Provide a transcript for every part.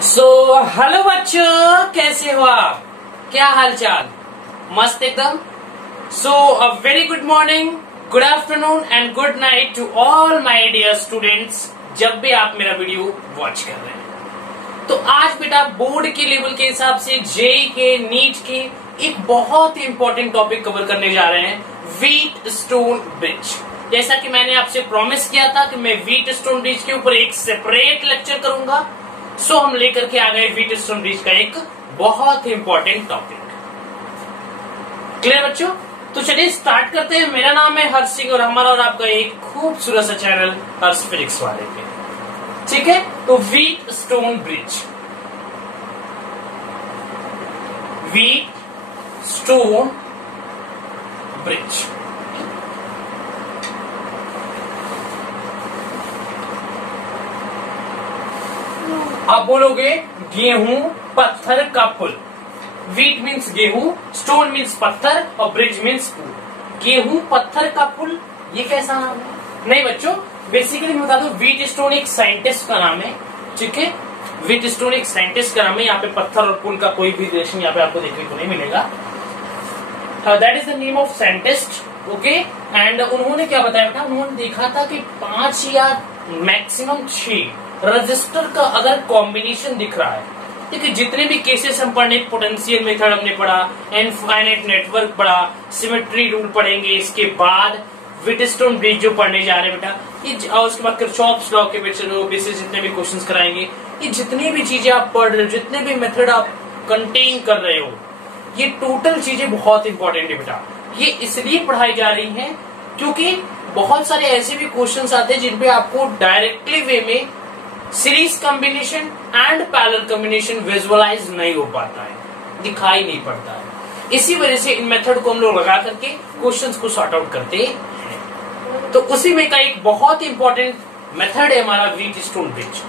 Hello बच्चों, कैसे हो आप? क्या हाल चाल? मस्त एकदम। A very good morning, good afternoon and good night to all my dear students, जब भी आप मेरा वीडियो वॉच कर रहे हैं। तो आज बेटा बोर्ड के लेवल के हिसाब से जेई के, नीट के एक बहुत ही इंपॉर्टेंट टॉपिक कवर करने जा रहे हैं, व्हीटस्टोन ब्रिज। जैसा कि मैंने आपसे प्रॉमिस किया था कि मैं व्हीटस्टोन ब्रिज के ऊपर एक सेपरेट लेक्चर करूंगा। हम लेकर के आ गए व्हीटस्टोन ब्रिज का एक बहुत ही इंपॉर्टेंट टॉपिक। क्लियर बच्चों? तो चलिए स्टार्ट करते हैं। मेरा नाम है हर्ष सिंह और हमारा और आपका एक खूबसूरत सा चैनल हर्ष फिजिक्स वाले पे, ठीक है। तो व्हीटस्टोन ब्रिज, व्हीटस्टोन ब्रिज। आप बोलोगे गेहूं पत्थर का पुल। व्हीट मीन्स गेहूं, स्टोन मीन्स पत्थर और ब्रिज मीन्स पुल। गेहूं पत्थर का पुल, ये कैसा नाम है? नहीं बच्चों, बेसिकली मैं बता दूं, व्हीटस्टोन एक साइंटिस्ट का नाम है, ठीक है। व्हीटस्टोन एक साइंटिस्ट का नाम है। यहाँ पे पत्थर और पुल का कोई भी रिलेशन यहाँ पे आपको देखने को नहीं मिलेगा। That is the name of scientist, okay. And उन्होंने क्या बताया बेटा, उन्होंने देखा था कि 5 या मैक्सिमम 6 रजिस्टर का अगर कॉम्बिनेशन दिख रहा है, ठीक है। जितने भी केसेस हम पढ़े, पोटेंशियल मेथड हमने पढ़ा, इनफाइनाइट नेटवर्क पढ़ा, सिमेट्री रूल पढ़ेंगे, इसके बाद व्हीटस्टोन ब्रिज जो पढ़ने जा रहे हैं बेटा, ये और उसके बाद किरचॉफ्स लॉ के बेसिस जितने भी क्वेश्चंस कराएंगे, ये जितनी भी चीजें आप पढ़ रहे हो, जितने भी मेथड आप कंटेन कर रहे हो, ये टोटल चीजें बहुत इंपॉर्टेंट है बेटा। ये इसलिए पढ़ाई जा रही है क्योंकि बहुत सारे ऐसे भी क्वेश्चंस आते हैं जिनपे आपको डायरेक्टली वे में series combination and parallel combination visualize नहीं हो पाता है, दिखाई नहीं पड़ता है। इसी वजह से इन मेथड को हम लोग लगा करके क्वेश्चंस को सॉर्ट आउट करते हैं। तो उसी में का एक बहुत ही इंपॉर्टेंट मेथड है हमारा व्हीटस्टोन ब्रिज,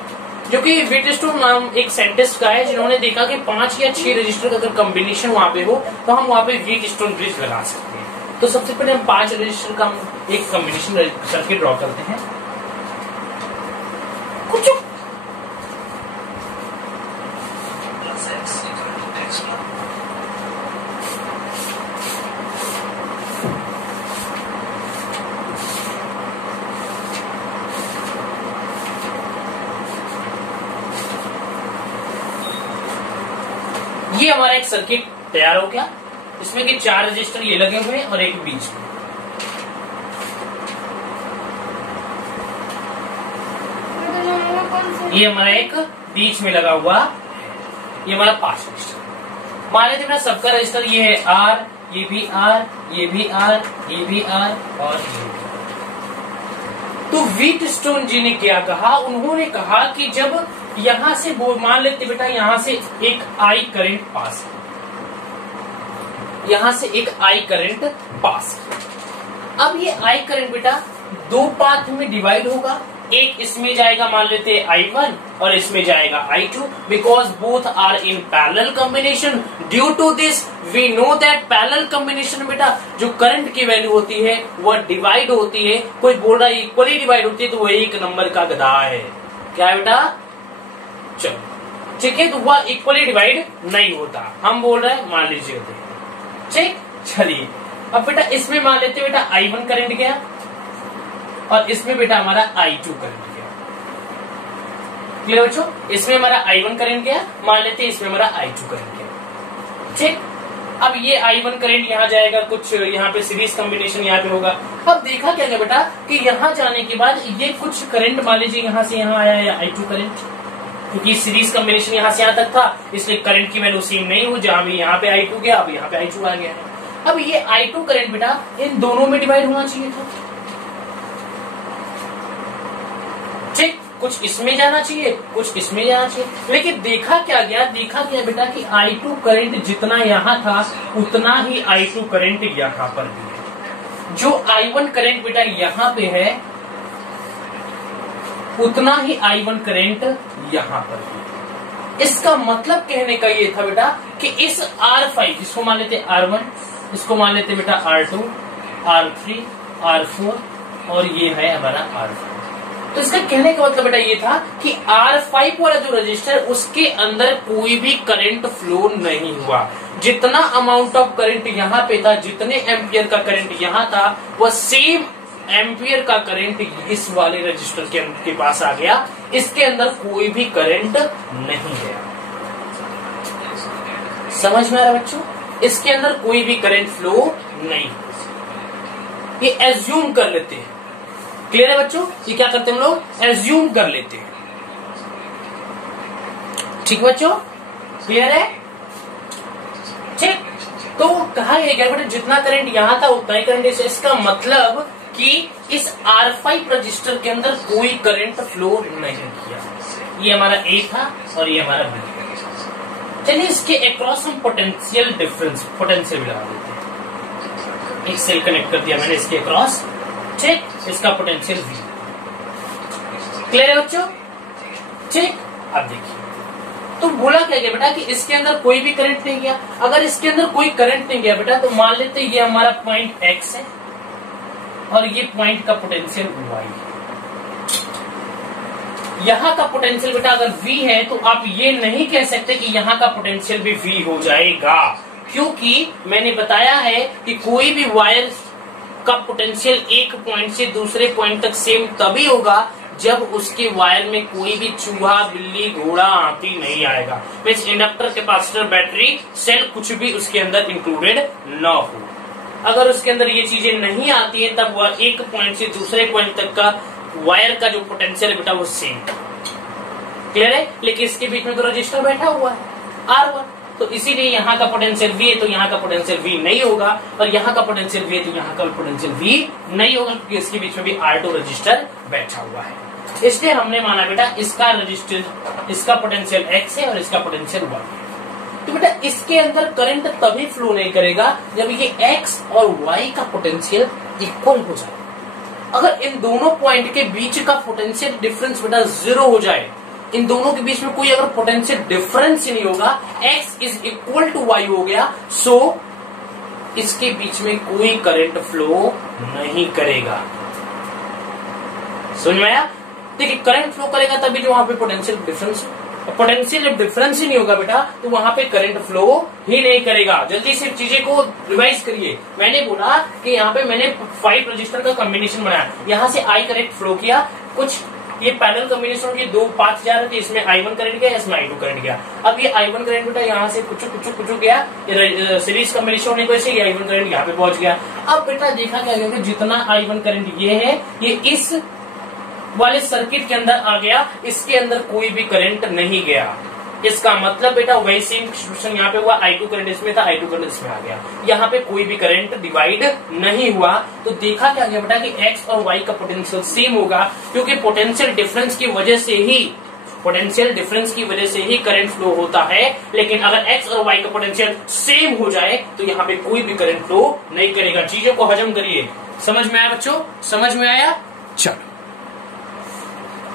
जो कि व्हीटस्टोन नाम एक साइंटिस्ट का है, जिन्होंने देखा कि 5 या 6 रजिस्टर का अगर कॉम्बिनेशन वहां पे हो तो हम वहां पे व्हीटस्टोन ब्रिज लगा सकते हैं। तो सबसे पहले हम 5 रजिस्टर का एक कॉम्बिनेशन सर्किट ड्रॉ करते हैं। कुछ ये हमारा एक सर्किट तैयार हो गया, इसमें कि 4 रजिस्टर ये लगे हुए हैं और एक बीच में। ये हमारा एक बीच में लगा हुआ, ये हमारा 5 रजिस्टर। मान लेते हैं सबका रजिस्टर ये है R, ये भी R, ये भी R, ये भी R और ये भी। तो व्हीटस्टोन जी ने क्या कहा, उन्होंने कहा कि जब यहां से मान लेते बेटा, यहां से एक I करंट पास है, यहां से एक I करंट पास है। अब ये I करंट बेटा 2 पाथ में डिवाइड होगा, एक इसमें जाएगा मान लेते हैं I1 और इसमें जाएगा I2, because both are in parallel combination. Due to this we know that parallel combination बेटा जो करंट की वैल्यू होती है वह डिवाइड होती है। कोई बोल रहा है इक्वली डिवाइड होती है, तो वह एक नंबर का गधा है। क्या है बेटा? चलो ठीक है, तो वह इक्वली डिवाइड नहीं होता, हम बोल रहे हैं मान लीजिए, ठीक। चलिए अब बेटा इसमें मान लेते बेटा I1 करंट गया और इसमें बेटा हमारा I2 करंट गया। क्लियर बच्चों? इसमें हमारा I1 करंट गया, मान लेते इसमें हमारा I2 करंट गया, ठीक। अब ये I1 करंट यहाँ जाएगा, कुछ यहाँ पे सीरीज कॉम्बिनेशन यहाँ पे होगा। अब देखा क्या गया बेटा कि यहाँ जाने के बाद ये कुछ करंट मान लीजिए यहाँ से यहाँ आया या I2 करंट, क्योंकि सीरीज कॉम्बिनेशन यहाँ से यहाँ तक था, इसलिए करंट की वैल्यू सेम नहीं हो, जहां भी यहाँ पे I2 गया अब यहाँ पे I2 आ गया है। अब ये I2 करंट बेटा इन दोनों में डिवाइड होना चाहिए था, ठीक। कुछ इसमें जाना चाहिए, कुछ इसमें जाना चाहिए, लेकिन देखा क्या गया बेटा कि I2 करंट जितना यहाँ था उतना ही I2 करंट यहाँ पर भी है। जो I1 करंट बेटा यहाँ पे है उतना ही I1 करंट यहाँ पर भी। इसका मतलब कहने का ये था बेटा कि इस R5, इसको मान लेते R1, इसको मान लेते बेटा R2, R3, R4 और ये है हमारा R5। तो इसका कहने का मतलब बेटा ये था कि R5 वाला जो रजिस्टर उसके अंदर कोई भी करंट फ्लो नहीं हुआ। जितना अमाउंट ऑफ करंट यहाँ पे था, जितने एम्पियर का करंट यहाँ था, वह सेम एम्पियर का करंट इस वाले रजिस्टर के पास आ गया। इसके अंदर कोई भी करंट नहीं गया। समझ में आ रहा बच्चों? इसके अंदर कोई भी करंट फ्लो नहीं। ये एज्यूम कर लेते हैं। क्लियर है बच्चों? ये क्या करते हैं हम लोग? एज्यूम कर लेते हैं। ठीक बच्चों, क्लियर है? ठीक, तो कहा गया बेटा जितना करंट यहां था उतना ही करंट। इसका मतलब कि इस R5 रजिस्टर के अंदर कोई करंट फ्लो नहीं किया। ये हमारा A था और ये हमारा B। चलिए इसके अक्रॉस हम पोटेंशियल डिफरेंस पोटेंशियल लगा देते हैं। एक सेल कनेक्ट कर दिया मैंने इसके अक्रॉस। ठीक, इसका पोटेंशियल V। क्लियर है बच्चों? ठीक, अब देखिए तो बोला क्या गया बेटा कि इसके अंदर कोई भी करंट नहीं गया। अगर इसके अंदर कोई करंट नहीं गया बेटा तो मान लेते ये हमारा पॉइंट X है और ये पॉइंट का पोटेंशियल Y है। यहां का पोटेंशियल बेटा अगर V है तो आप ये नहीं कह सकते कि यहां का पोटेंशियल भी V हो जाएगा, क्योंकि मैंने बताया है कि कोई भी वायर का पोटेंशियल एक पॉइंट से दूसरे पॉइंट तक सेम तभी होगा जब उसके वायर में कोई भी चूहा, बिल्ली, घोड़ा, हाथी नहीं आएगा। Means inductor, capacitor, battery, cell कुछ भी उसके अंदर इंक्लूडेड न हो। अगर उसके अंदर ये चीजें नहीं आती है तब वह एक पॉइंट से दूसरे पॉइंट तक का वायर का जो पोटेंशियल है बेटा वो सेम। क्लियर है? लेकिन इसके बीच में तो रजिस्टर बैठा हुआ है R1, तो इसीलिए यहाँ का पोटेंशियल V है तो यहाँ का पोटेंशियल V नहीं होगा, और यहाँ का पोटेंशियल V है तो यहाँ का पोटेंशियल V नहीं होगा, क्योंकि इसके बीच में भी R2 रजिस्टर बैठा हुआ है। इसलिए हमने माना बेटा इसका रजिस्टर, इसका पोटेंशियल X है और इसका पोटेंशियल Y है। तो बेटा इसके अंदर करंट तभी फ्लो नहीं करेगा जब ये X और Y का पोटेंशियल इक्वल हो जाए। अगर इन दोनों पॉइंट के बीच का पोटेंशियल डिफरेंस बेटा 0 हो जाए, इन दोनों के बीच में कोई अगर पोटेंशियल डिफरेंस ही नहीं होगा, X is equal to Y हो गया, सो इसके बीच में कोई करंट फ्लो नहीं करेगा। समझ में आया? देखिए करंट फ्लो करेगा तभी जो वहां पे पोटेंशियल डिफरेंस, पोटेंशियल जब डिफरेंस ही नहीं होगा बेटा तो वहां पे करंट फ्लो ही नहीं करेगा। जल्दी से चीजें को रिवाइज करिए। मैंने बोला कि यहाँ पे मैंने 5 रजिस्टर का कॉम्बिनेशन बनाया, यहाँ से I करंट फ्लो किया, कुछ ये पैरेलल कॉम्बिनेशन के 2 पाथ जा रहे थे, इसमें I1 करंट गया, इसमें I2 करंट गया। अब ये I1 करंट बेटा यहाँ से कुछ गया, सीरीज कॉम्बिनेशन होने की वजह से ये I1 करंट यहाँ पे पहुंच गया। अब बेटा देखा क्या गया, जितना I1 करंट ये है ये इस वाले सर्किट के अंदर आ गया, इसके अंदर कोई भी करंट नहीं गया। इसका मतलब बेटा वही सेम सिचुएशन यहाँ पे हुआ, I2 करंट इसमें था, I2 करंट इसमें आ गया, यहाँ पे कोई भी करंट डिवाइड नहीं हुआ। तो देखा क्या गया बेटा कि X और Y का पोटेंशियल सेम होगा, क्योंकि पोटेंशियल डिफरेंस की वजह से ही करंट फ्लो होता है। लेकिन अगर X और Y का पोटेंशियल सेम हो जाए तो यहाँ पे कोई भी करंट फ्लो नहीं करेगा। चीजों को हजम करिए। समझ में आया बच्चों? समझ में आया? चलो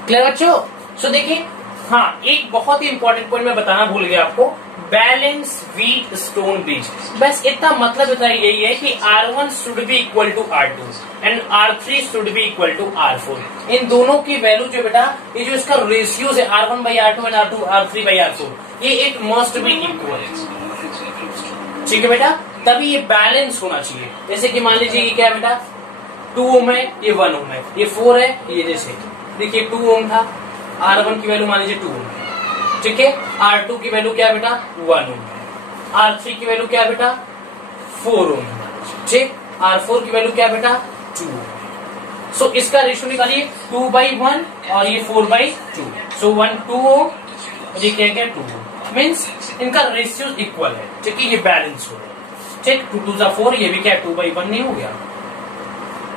क्लियर बच्चों? सो देखिए, हाँ एक बहुत ही इंपॉर्टेंट पॉइंट मैं बताना भूल गया आपको, बैलेंस व्हीट स्टोन ब्रिज। बस इतना मतलब इतना यही है कि R1 should be equal to R2 and R3 should be equal to R4। इन दोनों की वैल्यू जो बेटा ये जो इसका रेशियोज है R1 by R2 and R3 by R4, ये एक मस्ट बी इक्वल। ठीक है बेटा, तभी ये बैलेंस होना चाहिए। जैसे कि मान लीजिए ये क्या है बेटा 2 ओम है, ये 1 ओम है, ये 4 है, ये जैसे देखिए 2 ओम था, R1 की वैल्यू मान लीजिए 2 ओम है, ठीक है। R2 की वैल्यू क्या है बेटा 1 ओम है, R3 की वैल्यू क्या है बेटा 4 ओम है, ठीक। R4 की वैल्यू क्या है बेटा 2 ओम है। सो इसका रेशियो निकालिए 2/1 और ये 4/2, सो 1 2 ओम, ये क्या क्या 2 ओम, मीन्स इनका रेशियो इक्वल है, ठीक है, ये बैलेंस हो रहा है, ठीक। 2 2 4, ये भी क्या 2/1 नहीं हो गया,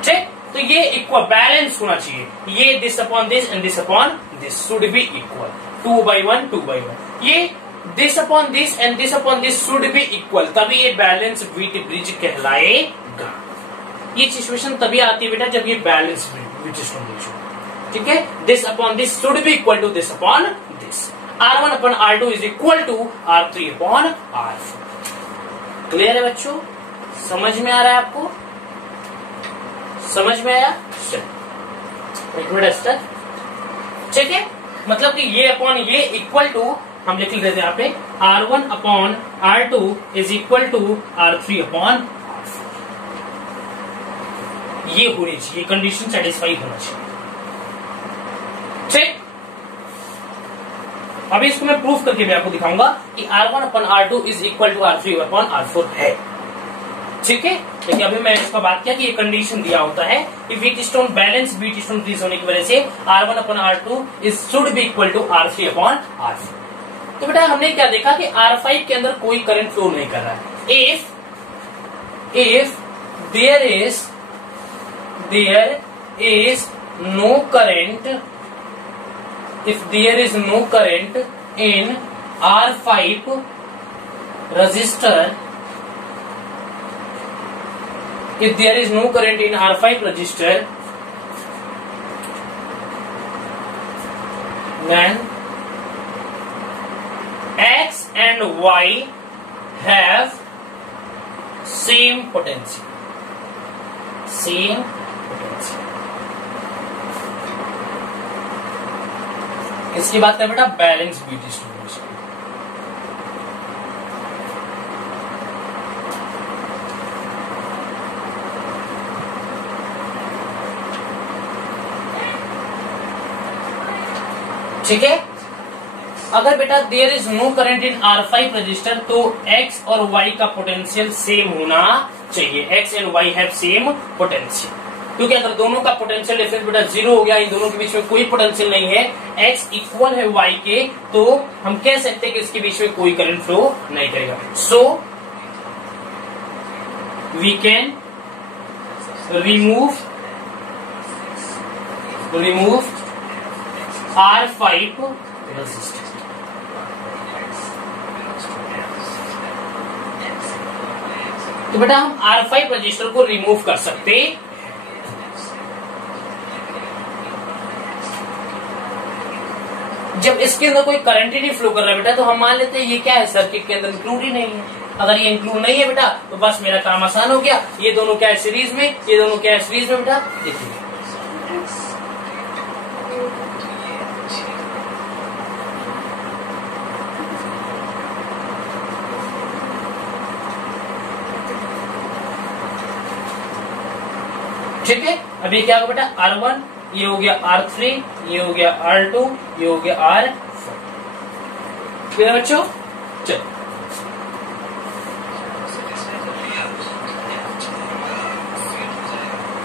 ठीक। तो ये इक्वल बैलेंस होना चाहिए, ये this upon this and this upon this should be equal, 2/1 2/1, ये this upon this and this upon this should be equal, तभी ये बैलेंस व्हीट ब्रिज कहलाएगा। ये सिचुएशन तभी आती है बेटा जब ये बैलेंस व्हीट स्टोन ब्रिज हो, ठीक है। This upon this should be equal to this upon this, R1 upon R2 is equal to R3 upon R4। Clear है बच्चों? समझ में आ रहा है आपको? समझ में आया? एक मिनट स्टार्ट ठीक है, मतलब कि ये अपॉन ये इक्वल टू हम लिख लेते हैं यहाँ पे R1 upon R2 is equal to R3 upon ये होनी चाहिए, कंडीशन सेटिस्फाई होना चाहिए। ठीक, अभी इसको मैं प्रूफ करके मैं आपको दिखाऊंगा कि R1 upon R2 is equal to R3 upon R4 है। ठीक है, देखिए अभी मैं इसका बात किया कि ये कंडीशन दिया होता है कि Wheatstone balance Wheatstone bridge होने की वजह से R1 upon R2 is should be equal to R3 upon R4। तो बेटा हमने क्या देखा कि R5 के अंदर कोई करंट फ्लो नहीं कर रहा है। If there is no current, if there is no current in R5 resistor, if there is no current in R5 resistor, then X and Y have same potential. इसकी बात करें बेटा बैलेंस बीट डिस्ट्रीब्यूशन। ठीक है, अगर बेटा there is no current in R5 resistor तो X और Y का पोटेंशियल सेम होना चाहिए। X and Y have same potential, क्योंकि अगर दोनों का पोटेंशियल डिफरेंस बेटा 0 हो गया, इन दोनों के बीच में कोई पोटेंशियल नहीं है, X इक्वल है Y के, तो हम कह सकते हैं कि इसके बीच में कोई करंट फ्लो नहीं करेगा। So we can remove R5 resistance. तो बेटा हम R5 रजिस्टर को रिमूव कर सकते हैं। जब इसके अंदर कोई करंट ही नहीं फ्लो कर रहा है बेटा, तो हम मान लेते हैं ये क्या है, सर्किट के अंदर इंक्लूड ही नहीं है। अगर ये इंक्लूड नहीं है बेटा तो बस मेरा काम आसान हो गया। ये दोनों क्या है सीरीज में, ये दोनों क्या है सीरीज में बेटा, देखिए ठीक है। अभी क्या होगा बेटा R1, ये हो गया R3, ये हो गया R2, ये हो गया R4। क्लियर बच्चों? चलो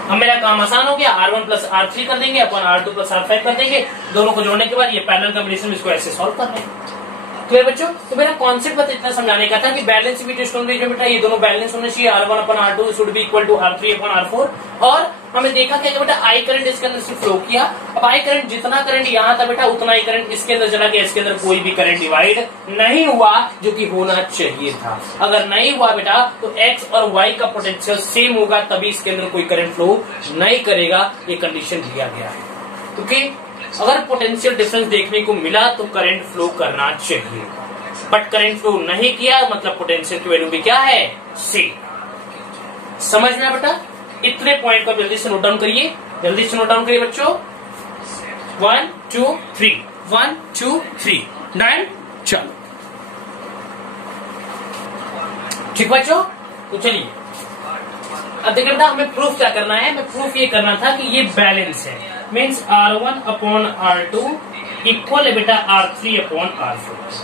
अब मेरा काम आसान हो गया। R1 प्लस R3 कर देंगे अपन R2 प्लस R5 कर देंगे। दोनों को जोड़ने के बाद ये पैरेलल कॉम्बिनेशन, इसको ऐसे सॉल्व कर रहे हैं। क्लियर बच्चों? तो मेरा कॉन्सेप्ट बस इतना समझाने का था कि बैलेंस बीट स्टोन में बेटा ये दोनों बैलेंस होने चाहिए। R1 upon R2 should be equal to R3 upon R4। और हमने देखा क्या बेटा आई करंट इसके अंदर से फ्लो किया। अब आई करंट, जितना करंट यहाँ था बेटा उतना ही करंट इसके अंदर चला गया। इसके अंदर कोई भी करंट डिवाइड नहीं हुआ, जो कि होना चाहिए था। अगर नहीं हुआ बेटा तो X और Y का पोटेंशियल सेम होगा, तभी इसके अंदर कोई करंट फ्लो नहीं करेगा। ये कंडीशन दिया गया है। क्योंकि अगर पोटेंशियल डिफरेंस देखने को मिला तो करंट फ्लो करना चाहिए, बट करंट फ्लो नहीं किया, मतलब पोटेंशियल की वैल्यू भी क्या है, सी। समझ में बेटा? इतने पॉइंट को जल्दी से नोट डाउन करिए, जल्दी से नोट डाउन करिए बच्चों। 1 2 3 1 2 3 डन। चलो ठीक बच्चों, तो चलिए अब देखिए बेटा हमें प्रूफ क्या करना है। हमें प्रूफ ये करना था कि ये बैलेंस है, means R1 upon R2 equal है बेटा R3 upon R4।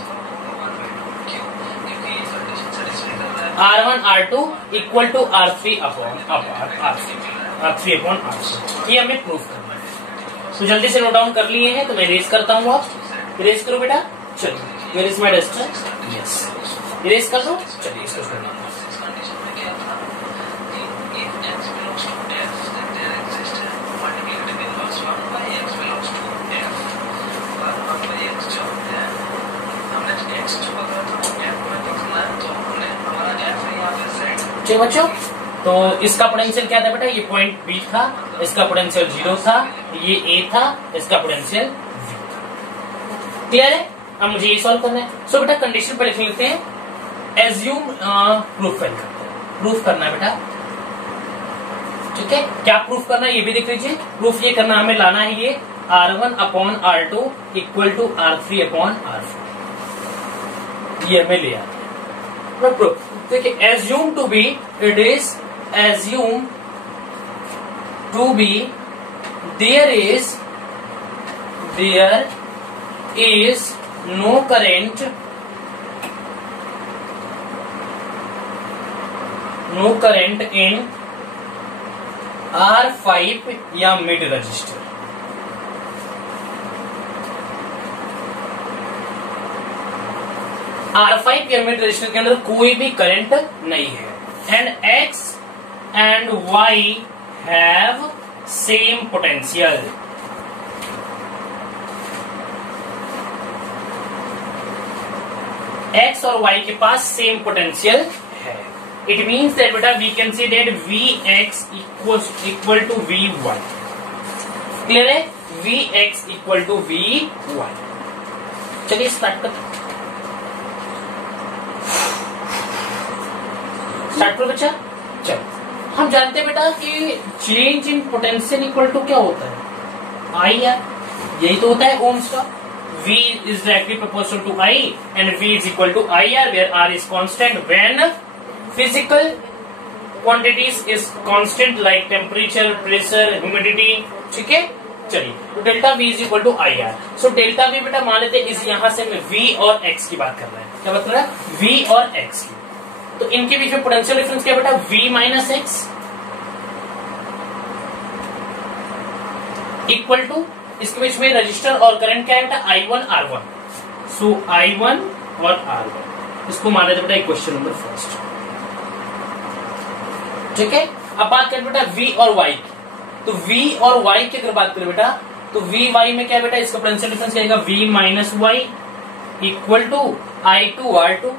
R1 R2 equal to R3 upon R3 upon R4। ये हमें प्रूफ करना है। तो जल्दी से नोट डाउन कर लिए हैं, तो मैं इरेज करता हूँ। आप इरेज करो बेटा। चलिए where is my duster, yes erase कर दो। चलिए इसको करना। ठीक बच्चों, तो इसका पोटेंशियल क्या था बेटा, ये पॉइंट B था, इसका पोटेंशियल 0 था, ये A था, इसका पोटेंशियल V। क्लियर है? अब मुझे ये सॉल्व करना है। सो बेटा कंडीशन पर लिख लेते हैं। एज्यूम प्रूफ करते हैं, प्रूफ करना है बेटा। ठीक है, क्या प्रूफ करना है ये भी देख लीजिए। प्रूफ ये करना, हमें लाना है ये R1 upon R2 equal to R3 upon R4, ये हमें ले आते हैं। देखिए assume to be, it is assume to be there is no current in R5 या मिड रजिस्टर। R5 या मिड रजिस्टर के अंदर कोई भी करंट नहीं है, and X and Y have same potential. X और Y के पास सेम पोटेंशियल है। इट मीन्स दैट बेटा we can see that Vx equal to Vy। Clear है? Vx equal to Vy। चलिए स्टार्ट करो बच्चा। चलो हम जानते हैं बेटा कि change in potential equal to क्या होता है? I है, यही तो होता है ओम्स का। V is directly proportional to I and V is equal to IR where R is constant when physical quantities is constant like temperature, pressure, humidity। ठीक है, चलिए तो delta V is equal to IR। So delta V बेटा मान लेते हैं इस यहां से मैं V और X की बात कर रहा है। क्या बात कर रहा है? V और X की। तो इनके बीच में पोटेंशियल डिफरेंस क्या बेटा? V minus X equal to, इसके बीच में रजिस्टर और करंट क्या है बेटा? I1 R1। सो I1 और R1 इसको मान लेते बेटा इक्वेशन नंबर फर्स्ट। ठीक है, अब बात करें बेटा V और Y की। तो V और Y की अगर बात करें बेटा तो VY में क्या है बेटा? इसका पोटेंशियल डिफरेंस क्या आएगा? V minus Y equal to I2 R2।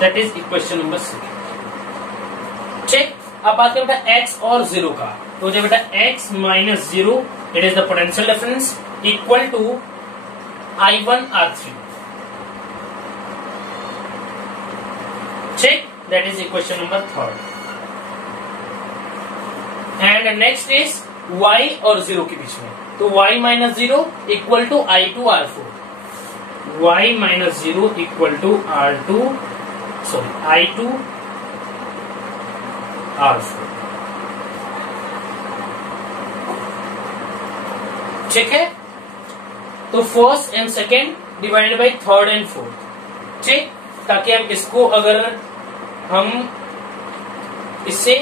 That is equation number 6। ठीक, अब बात करें बेटा x और 0 का। तो जो बेटा x minus 0 it is the potential difference equal to I1 R3। ठीक, that is equation number 3। And next is y और 0 के बीच में। तो y minus 0 equal to I2 R4। y minus 0 equal to I2 R4। ठीक है, तो first and second divided by third and fourth. ठीक, ताकि हम इसको अगर हम इससे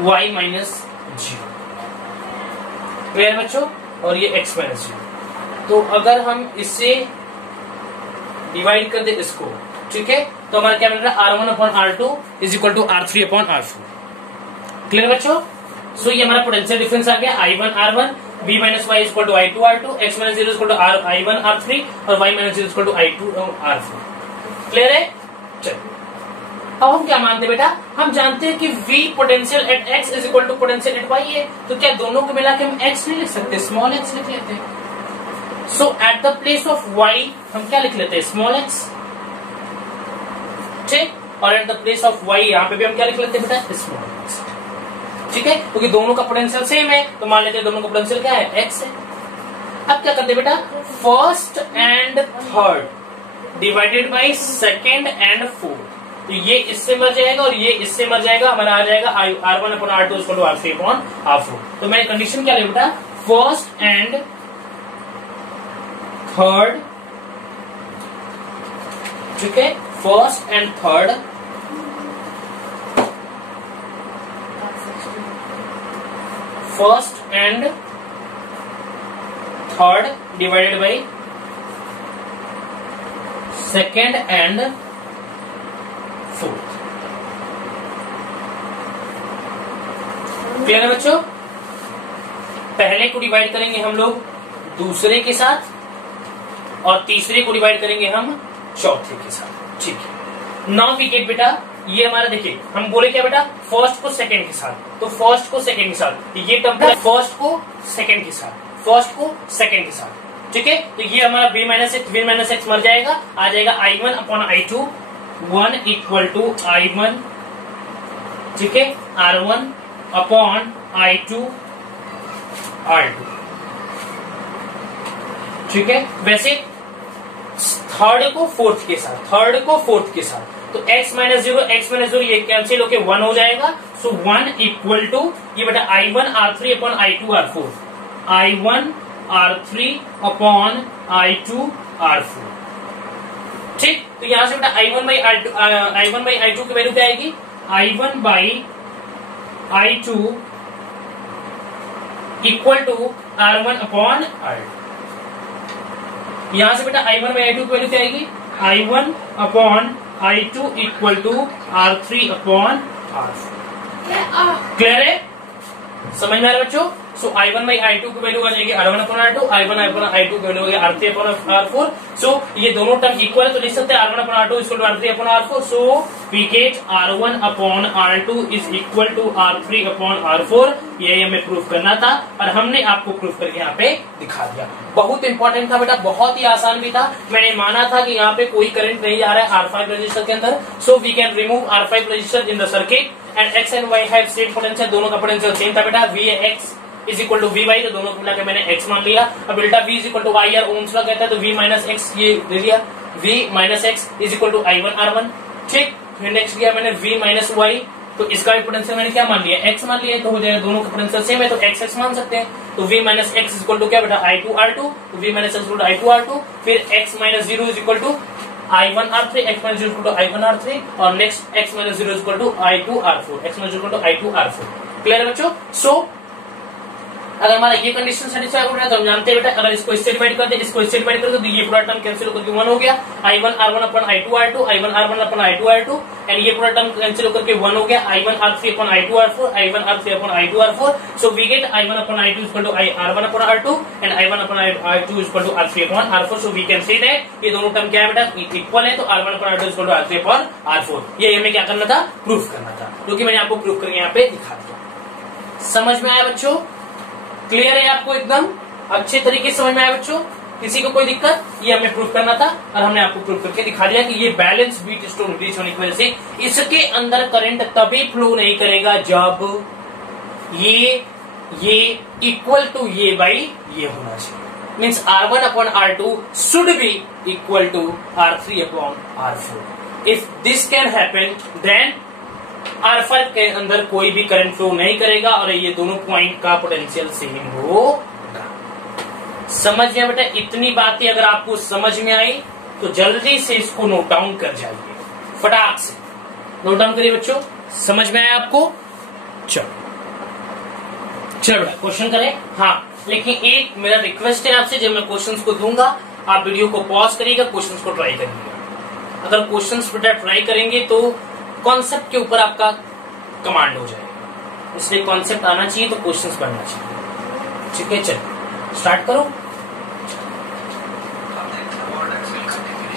y माइनस 0 क्लियर बच्चों, और ये x माइनस 0। तो अगर हम इससे डिवाइड कर दे इसको, ठीक है, तो हमारा क्या मिल रहा है? R1 upon R2 is equal to R3 upon R4। Clear बच्चों? सो ये हमारा पोटेंशियल डिफरेंस आ गया I1 R1, V minus Y equal to I2 R2, X minus 0 equal to I1 R3 और Y minus 0 equal to I2 R4। Clear है? चलो अब हम क्या मानते हैं बेटा? हम जानते हैं कि V potential at X is equal to potential at Y है। तो क्या दोनों को मिला के हम X नहीं लिख सकते? स्मॉल x लिख लेते हैं। So at the place of Y हम क्या लिख लेते हैं? Small x। ठीक, और at the place of Y यहाँ पे भी हम क्या लिख लेते हैं बेटा? Small x। ठीक है, क्योंकि दोनों का पोटेंशियल सेम है तो मान लेते हैं दोनों का पोटेंशियल क्या है? x है। अब क्या करते हैं बेटा? First and third divided by second and fourth. तो ये इससे मर जाएगा और ये इससे मर जाएगा, हमारा आ जाएगा R1 upon R2 equal to R3 upon R4। तो मैंने कंडीशन क्या ले बेटा? First and third. ठीक है, first and third divided by second and fourth. Clear है बच्चों? पहले को डिवाइड करेंगे हम लोग दूसरे के साथ और तीसरे को डिवाइड करेंगे हम चौथे के साथ। ठीक है, नाउ वी गेट बेटा ये हमारा देखिए हम बोले क्या बेटा? फर्स्ट को सेकंड के साथ, तो फर्स्ट को सेकंड के साथ ये टर्म फर्स्ट को सेकंड के साथ, फर्स्ट को सेकंड के साथ। ठीक है, तो ये हमारा v माइनस एक्स मर जाएगा, आ जाएगा I1 upon I2 1 equal to I1 ठीक है, R1 अपॉन I2 R2, ठीक है। वैसे थर्ड को फोर्थ के साथ, तो x माइनस जीरो ये कैंसिल होके 1 हो जाएगा। सो 1 इक्वल टू ये बेटा I1 R3 upon I2 R4, I1 R3 upon I2 R4, ठीक। तो यहां से बेटा I1 बाई I2 की वैल्यू क्या आएगी, I1 by I2 equal to R1 upon R2। यहां से बेटा I1 बाई I2 की वैल्यू क्या आएगी, I1 upon I2 equal to R3 upon R4। Clear है, समझ में आ रहा है बच्चों। सो I1 बाई I2 की वैल्यू आ जाएगी R1 upon R2, I1 upon I2 की वैल्यू आ जाएगी R3 अपॉन R4। सो ये दोनों टर्म इक्वल है, तो लिख सकते हैं R1 upon R2 equal to R3 upon R4। So we get R1 upon R2 is equal to R3 upon R4। ये हमें प्रूफ करना था और हमने आपको प्रूफ करके यहाँ पे दिखा दिया। बहुत इंपॉर्टेंट था बेटा, बहुत ही आसान भी था। मैंने माना था कि यहाँ पे कोई करंट नहीं जा रहा है R5 रजिस्टर के अंदर, so we can remove R5 resistor in the circuit and x and y have same potential, दोनों का पोटेंशियल सेम था बेटा। Vx is equal to V Y, तो दोनों को मिला के मैंने x मान लिया। अब बेटा v is equal to I R, Ohm's law कहता है, तो v माइनस एक्स ये दे दिया, v minus X is equal to I1 R1, ठीक। फिर नेक्स्ट किया मैंने v माइनस वाई, तो इसका भी पोटेंशियल मैंने क्या मान लिया, x मान लिया, तो हो जाएगा दोनों का पोटेंशियल सेम है, तो x x मान सकते हैं। तो v minus X is equal to क्या बेटा I2 R2, तो v minus X equal to I2 R2। फिर x minus zero is equal to I1 R3, x minus zero equal to I1 R3, और next x minus zero is equal to I2 R4, x minus zero equal to I2 R4। Clear है बच्चों। सो अगर हमारा ये condition satisfy हो रहा है तो हम जानते हैं बेटा, अगर इसको इससे डिवाइड कर दे, इसको इससे डिवाइड कर दे, तो ये पूरा टर्म कैंसिल होकर के 1 हो गया। I1 R1 upon I2 R2, I1 R1 upon I2 R2, and ये पूरा टर्म कैंसिल होकर के 1 हो गया। I1 R3 upon I2 R4, I1 R3 upon I2 R4। So we get I1 upon I2 equal to R1 upon R2 and I1 upon I2 equal to R3 upon R4। So we can say that ये दोनों term क्या है बेटा, equal है, तो R1 upon R2 equal to R3 upon R4। ये हमें क्या करना था, प्रूफ करना था, जो कि मैंने आपको प्रूफ करके यहाँ पे दिखा दिया। समझ में आया बच्चों, क्लियर है आपको, एकदम अच्छे तरीके से समझ में आया बच्चों, किसी को कोई दिक्कत, ये हमें प्रूफ करना था और हमने आपको प्रूफ करके दिखा दिया कि ये बैलेंस बीट स्टोन ब्रिज होने की वजह से इसके अंदर करंट तभी फ्लो नहीं करेगा जब ये इक्वल टू ये बाई ये होना चाहिए। Means R1 upon R2 should be equal to R3 upon R4। If this can happen then R5 के अंदर कोई भी करंट फ्लो नहीं करेगा और ये दोनों पॉइंट का पोटेंशियल सेम होगा। समझ में बेटा, इतनी बातें अगर आपको समझ में आई तो जल्दी से इसको नोट डाउन कर जाइए, फटाक से नोट डाउन करिए बच्चों। समझ में आया आपको, चलो बेटा क्वेश्चन करें। हाँ, लेकिन एक मेरा रिक्वेस्ट है आपसे, जब मैं क्वेश्चंस को दूंगा आप वीडियो को पॉज करिएगा, क्वेश्चंस को ट्राई करिएगा। अगर क्वेश्चंस बेटा ट्राई करेंगे तो कॉन्सेप्ट के ऊपर आपका कमांड हो जाएगा, इसलिए कॉन्सेप्ट आना चाहिए तो क्वेश्चंस बनना चाहिए। ठीक है, चलो स्टार्ट करो,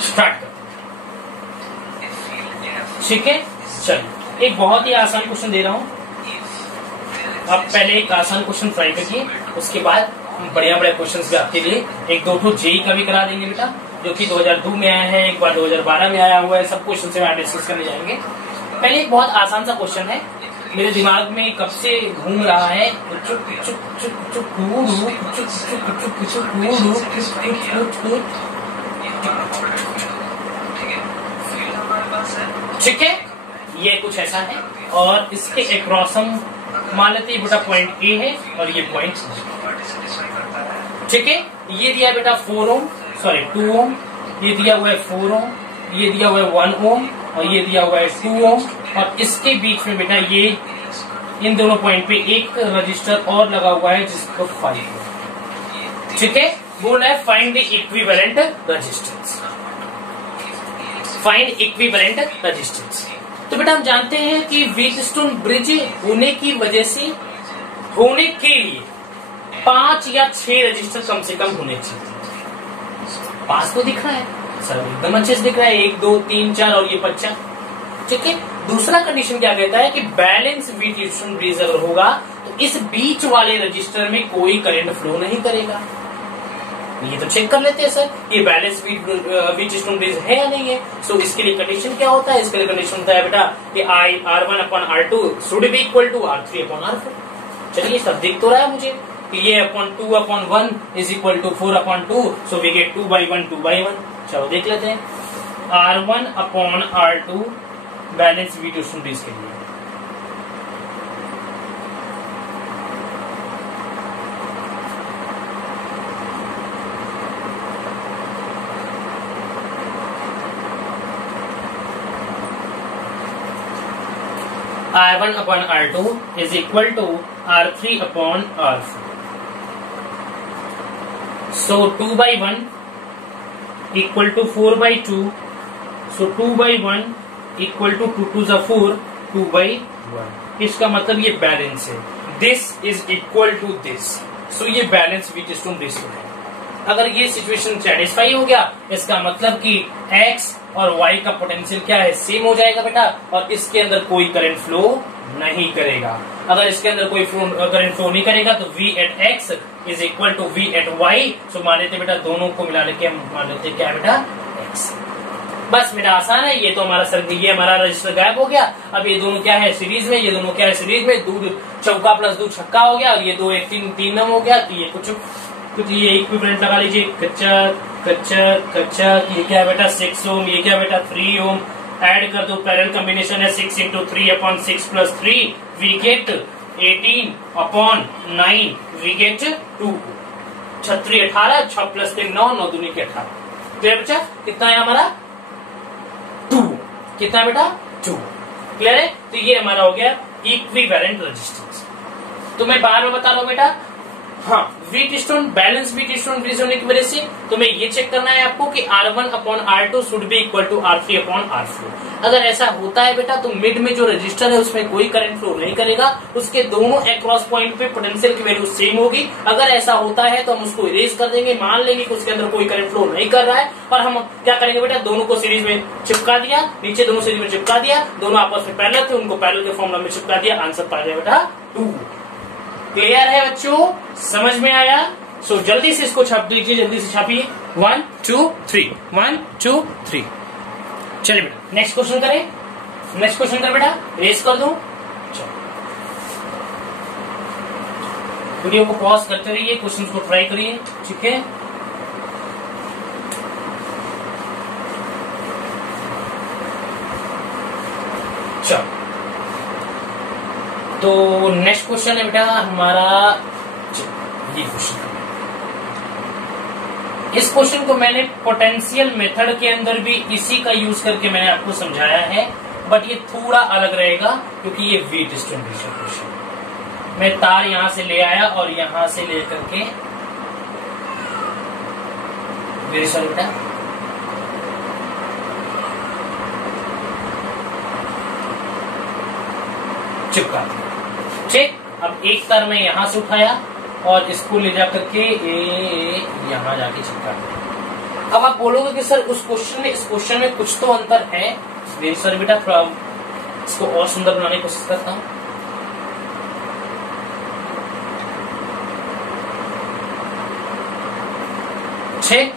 स्टार्ट करो। ठीक है, चलिए एक बहुत ही आसान क्वेश्चन दे रहा हूं, आप पहले एक आसान क्वेश्चन ट्राई करिए, उसके बाद बढ़िया बढ़िया क्वेश्चन भी आपके लिए एक दो ठो जेई का भी करा देंगे बेटा, जो कि 2002 में आया है, एक बार 2012 में आया हुआ है। सब क्वेश्चन से हम डिस्कस करने जाएंगे। पहले एक बहुत आसान सा क्वेश्चन है, मेरे दिमाग में कब से घूम रहा है, ठीक है, ये कुछ ऐसा है और इसके एक्रॉसम मान लेते हैं बेटा पॉइंट ए है और ये पॉइंट, ठीक है। ये दिया बेटा 4 ओम, सॉरी 2 ओम, ये दिया हुआ है 4 ओम, ये दिया हुआ है 1 ओम और ये दिया हुआ है 2 ओम, और इसके बीच में बेटा ये इन दोनों पॉइंट पे एक रजिस्टर और लगा हुआ है जिसको 5, ठीक है। बोल है find the equivalent resistance, find equivalent resistance. तो बेटा हम जानते हैं कि व्हीटस्टोन ब्रिज होने की वजह से, होने के लिए 5 या 6 रजिस्टर कम से कम होने चाहिए। 5 तो दिख रहा है सर, एकदम अच्छे से दिख रहा है, 1 2 3 4 और ये 5, ठीक है। दूसरा कंडीशन क्या कहता है कि बैलेंस व्हीटस्टोन ब्रिज अगर होगा तो इस बीच वाले रजिस्टर में कोई करंट फ्लो नहीं करेगा। ये तो चेक कर लेते हैं सर, ये बैलेंस व्हीट स्टोन ब्रिज है या नहीं है। सो इसके लिए कंडीशन क्या होता है, इसके लिए कंडीशन होता है बेटा कि R1/R2 should be equal to R3/R4। चलिए सब दिख तो रहा है मुझे कि ये (2/1) is equal to 4/2, so we get 2/1 2/1। चलो देख लेते हैं R1/R2 balance wheat stone bridge के लिए। R1/R2 is equal to R3/R4. So 2/1 equal to 4/2. So 2/1 equal to 2 to the 4, 2/1. इसका मतलब ये बैलेंस है। This is equal to this. So ये बैलेंस व्हीट स्टोन ब्रिज है। अगर ये सिचुएशन सेटिस्फाई हो गया, इसका मतलब कि x और y का पोटेंशियल क्या है, सेम हो जाएगा बेटा, और इसके अंदर कोई करंट फ्लो नहीं करेगा। अगर इसके अंदर कोई करंट फ्लो नहीं करेगा तो v at x is equal to v at y। सो मान लेते बेटा दोनों को मिला लेके हम मान लेते क्या बेटा x। बस बेटा आसान है, ये तो हमारा सर ये हमारा रजिस्टर गायब हो गया। अब ये दोनों क्या है सीरीज में, ये दोनों क्या है सीरीज में, दूध चौका प्लस दूध छक्का हो गया, और ये दो 3 में हो गया, तो ये कुछ ये इक्विवेलेंट लगा लीजिए, कच्चा कच्चा कच्चा, ये क्या है बेटा 6 ओम, ये क्या बेटा 3 ओम, ऐड कर दो, पैरेलल कॉम्बिनेशन है 6 × 3/6 + 3, वी गेट 18/9, वी गेट 2। 36 18, 6 + 3 9, 9 दूनी के 18। क्लियर बच्चा, कितना है हमारा 2, कितना बेटा 2। क्लियर है, तो ये हमारा हो गया इक्विवेलेंट रेजिस्टेंस। तो मैं बार में बता रहा हूं बेटा, हाँ wheat stone balance wheat stone bridge होने की वजह से तुम्हें ये चेक करना है आपको कि R1/R2 should be equal to R3/R4। अगर ऐसा होता है बेटा तो मिड में जो रजिस्टर है उसमें कोई करंट फ्लो नहीं करेगा, उसके दोनों अक्रॉस पॉइंट पे पोटेंशियल की वैल्यू सेम होगी। अगर ऐसा होता है तो हम उसको इरेज कर देंगे, मान लेंगे कि उसके अंदर कोई करंट फ्लो नहीं कर रहा है, और हम क्या करेंगे बेटा दोनों को सीरीज में चिपका दिया, नीचे दोनों सीरीज में चिपका दिया, दोनों आपस में पैरेलल थे, उनको पैरेलल के फॉर्मूला में चिपका दिया, आंसर पा गया बेटा 2। क्लियर है बच्चों, समझ में आया। सो जल्दी से इसको छाप दीजिए, जल्दी से छापिए 1 2 3 1 2 3। चलिए बेटा नेक्स्ट क्वेश्चन करें, नेक्स्ट क्वेश्चन कर बेटा, रेस कर दूं। चलो वीडियो को पॉज करते रहिए, क्वेश्चन को ट्राई करिए, ठीक है। चलो तो नेक्स्ट क्वेश्चन है बेटा हमारा ये क्वेश्चन। इस क्वेश्चन को मैंने पोटेंशियल मेथड के अंदर भी इसी का यूज करके मैंने आपको समझाया है, बट ये थोड़ा अलग रहेगा क्योंकि ये व्हीट स्टोन ब्रिज का क्वेश्चन। मैं तार यहां से ले आया और यहां से लेकर के वेरी सॉरी बेटा, चिपका दिया, ठीक। अब एक तार मैं यहां से उठाया और इसको ले जाकर के यहां जाके चिपका दिया। अब आप बोलोगे कि सर उस क्वेश्चन में इस क्वेश्चन में कुछ तो अंतर है। वेरी सॉरी बेटा, थोड़ा इसको और सुंदर बनाने की कोशिश करता हूं। ठीक,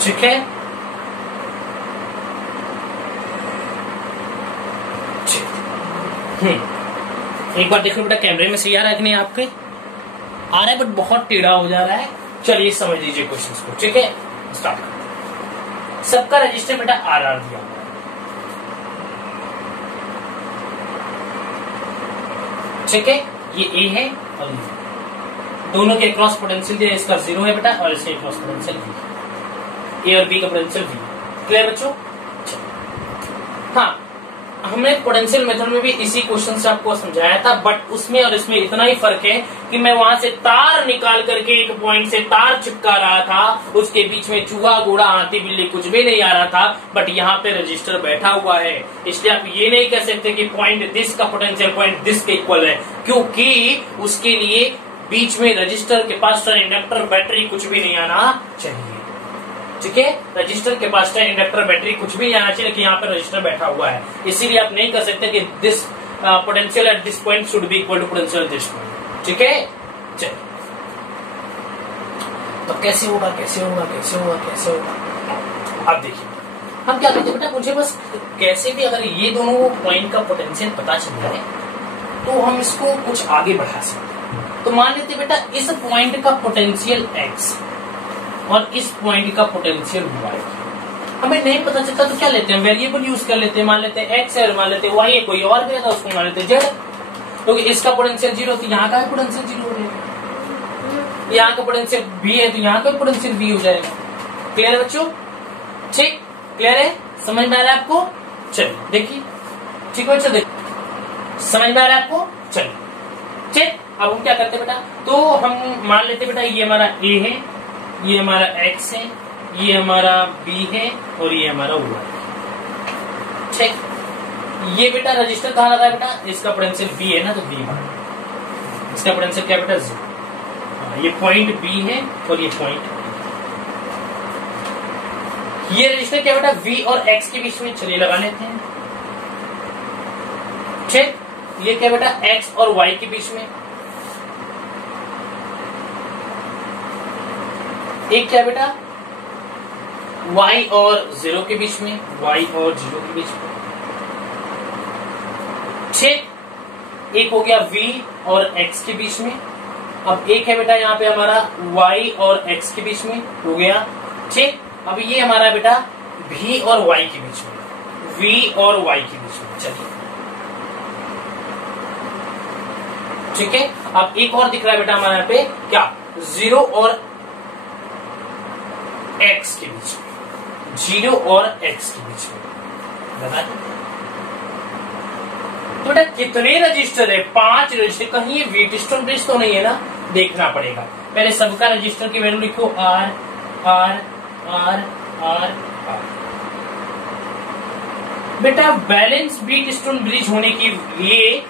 ठीक है, एक बार देखो बेटा कैमरे में सही आ रहा है कि नहीं, आपके आ रहा है बट बहुत टेढ़ा हो जा रहा है। चलिए समझ लीजिए क्वेश्चंस को, ठीक है। स्टार्ट करते, सबका रजिस्टर बेटा RR दिया हुआ है, ठीक है। ये A है और ये दोनों के क्रॉस पोटेंशियल दिया, इसका 0 है बेटा और इसके क्रॉस पोटेंशियल V, A और B का पोटेंशियल V। क्लियर बच्चों? हाँ, हमने पोटेंशियल मेथड में भी इसी क्वेश्चन से आपको समझाया था, बट उसमें और इसमें इतना ही फर्क है कि मैं वहां से तार निकाल करके एक पॉइंट से तार चिपका रहा था, उसके बीच में चूहा घोड़ा हाथी बिल्ली कुछ भी नहीं आ रहा था, बट यहाँ पे रजिस्टर बैठा हुआ है। इसलिए आप ये नहीं कह सकते कि पॉइंट दिस का पोटेंशियल पॉइंट दिस के इक्वल है, क्योंकि उसके लिए बीच में रजिस्टर, कैपेसिटर, इंडक्टर, बैटरी कुछ भी नहीं आना चाहिए, ठीक है। रजिस्टर कैपेसिटर इंडक्टर बैटरी कुछ भी आना चाहिए, लेकिन यहाँ पे रजिस्टर बैठा हुआ है, इसीलिए आप नहीं कर सकते कि this potential at this point should be equal to potential at this point, ठीक है। चलिए, तो कैसे होगा कैसे होगा कैसे होगा कैसे होगा, अब देखिए हम क्या करते हैं बेटा, मुझे बस कैसे भी अगर ये दोनों पॉइंट का पोटेंशियल पता चल जाए तो हम इसको कुछ आगे बढ़ा सकते हैं। तो मान लेते बेटा इस पॉइंट का पोटेंशियल x और इस पॉइंट का पोटेंशियल y, हमें नहीं पता चलता तो क्या लेते हैं, वेरिएबल यूज कर लेते हैं, मान लेते हैं x है, मान लेते हैं y है, कोई और भी था उसको मान लेते हैं z, क्योंकि इसका पोटेंशियल 0 तो यहाँ का पोटेंशियल 0 हो जाएगा, यहाँ का पोटेंशियल b है तो यहाँ का पोटेंशियल b हो जाएगा। क्लियर है बच्चों, ठीक, क्लियर है, समझ में आ रहा है आपको। चलिए देखिए, ठीक है बच्चों, देखिए समझ में आ रहा है आपको। चलिए ठीक, अब हम क्या करते हैं बेटा, तो हम मान लेते बेटा ये हमारा a है, ये हमारा x है, ये हमारा b है और ये हमारा y है, ठीक। ये बेटा रजिस्टर कहाँ लगा है बेटा, इसका पोटेंशियल b है ना, तो b इसका पोटेंशियल क्या बेटा 0, ये पॉइंट b है और ये पॉइंट, ये रजिस्टर क्या बेटा v और x के बीच में, चलिए लगा लेते हैं, ठीक। ये क्या बेटा x और y के बीच में, एक क्या बेटा y और 0 के बीच में, y और 0 के बीच में, ठीक। एक हो गया v और x के बीच में, अब एक है बेटा यहाँ पे हमारा y और x के बीच में हो गया, ठीक। अब ये हमारा बेटा v और y के बीच में, v और y के बीच में, चलिए ठीक है। अब एक और दिख रहा है बेटा हमारे यहाँ पे क्या, 0 और x के बीच में, 0 और x के बीच में, तो बेटा कितने रजिस्टर है, 5 रजिस्टर, कहीं ये व्हीटस्टोन ब्रिज तो नहीं है ना, देखना पड़ेगा। पहले सबका रजिस्टर की वैल्यू लिखो R R R R R। बेटा बैलेंस व्हीटस्टोन ब्रिज होने के लिए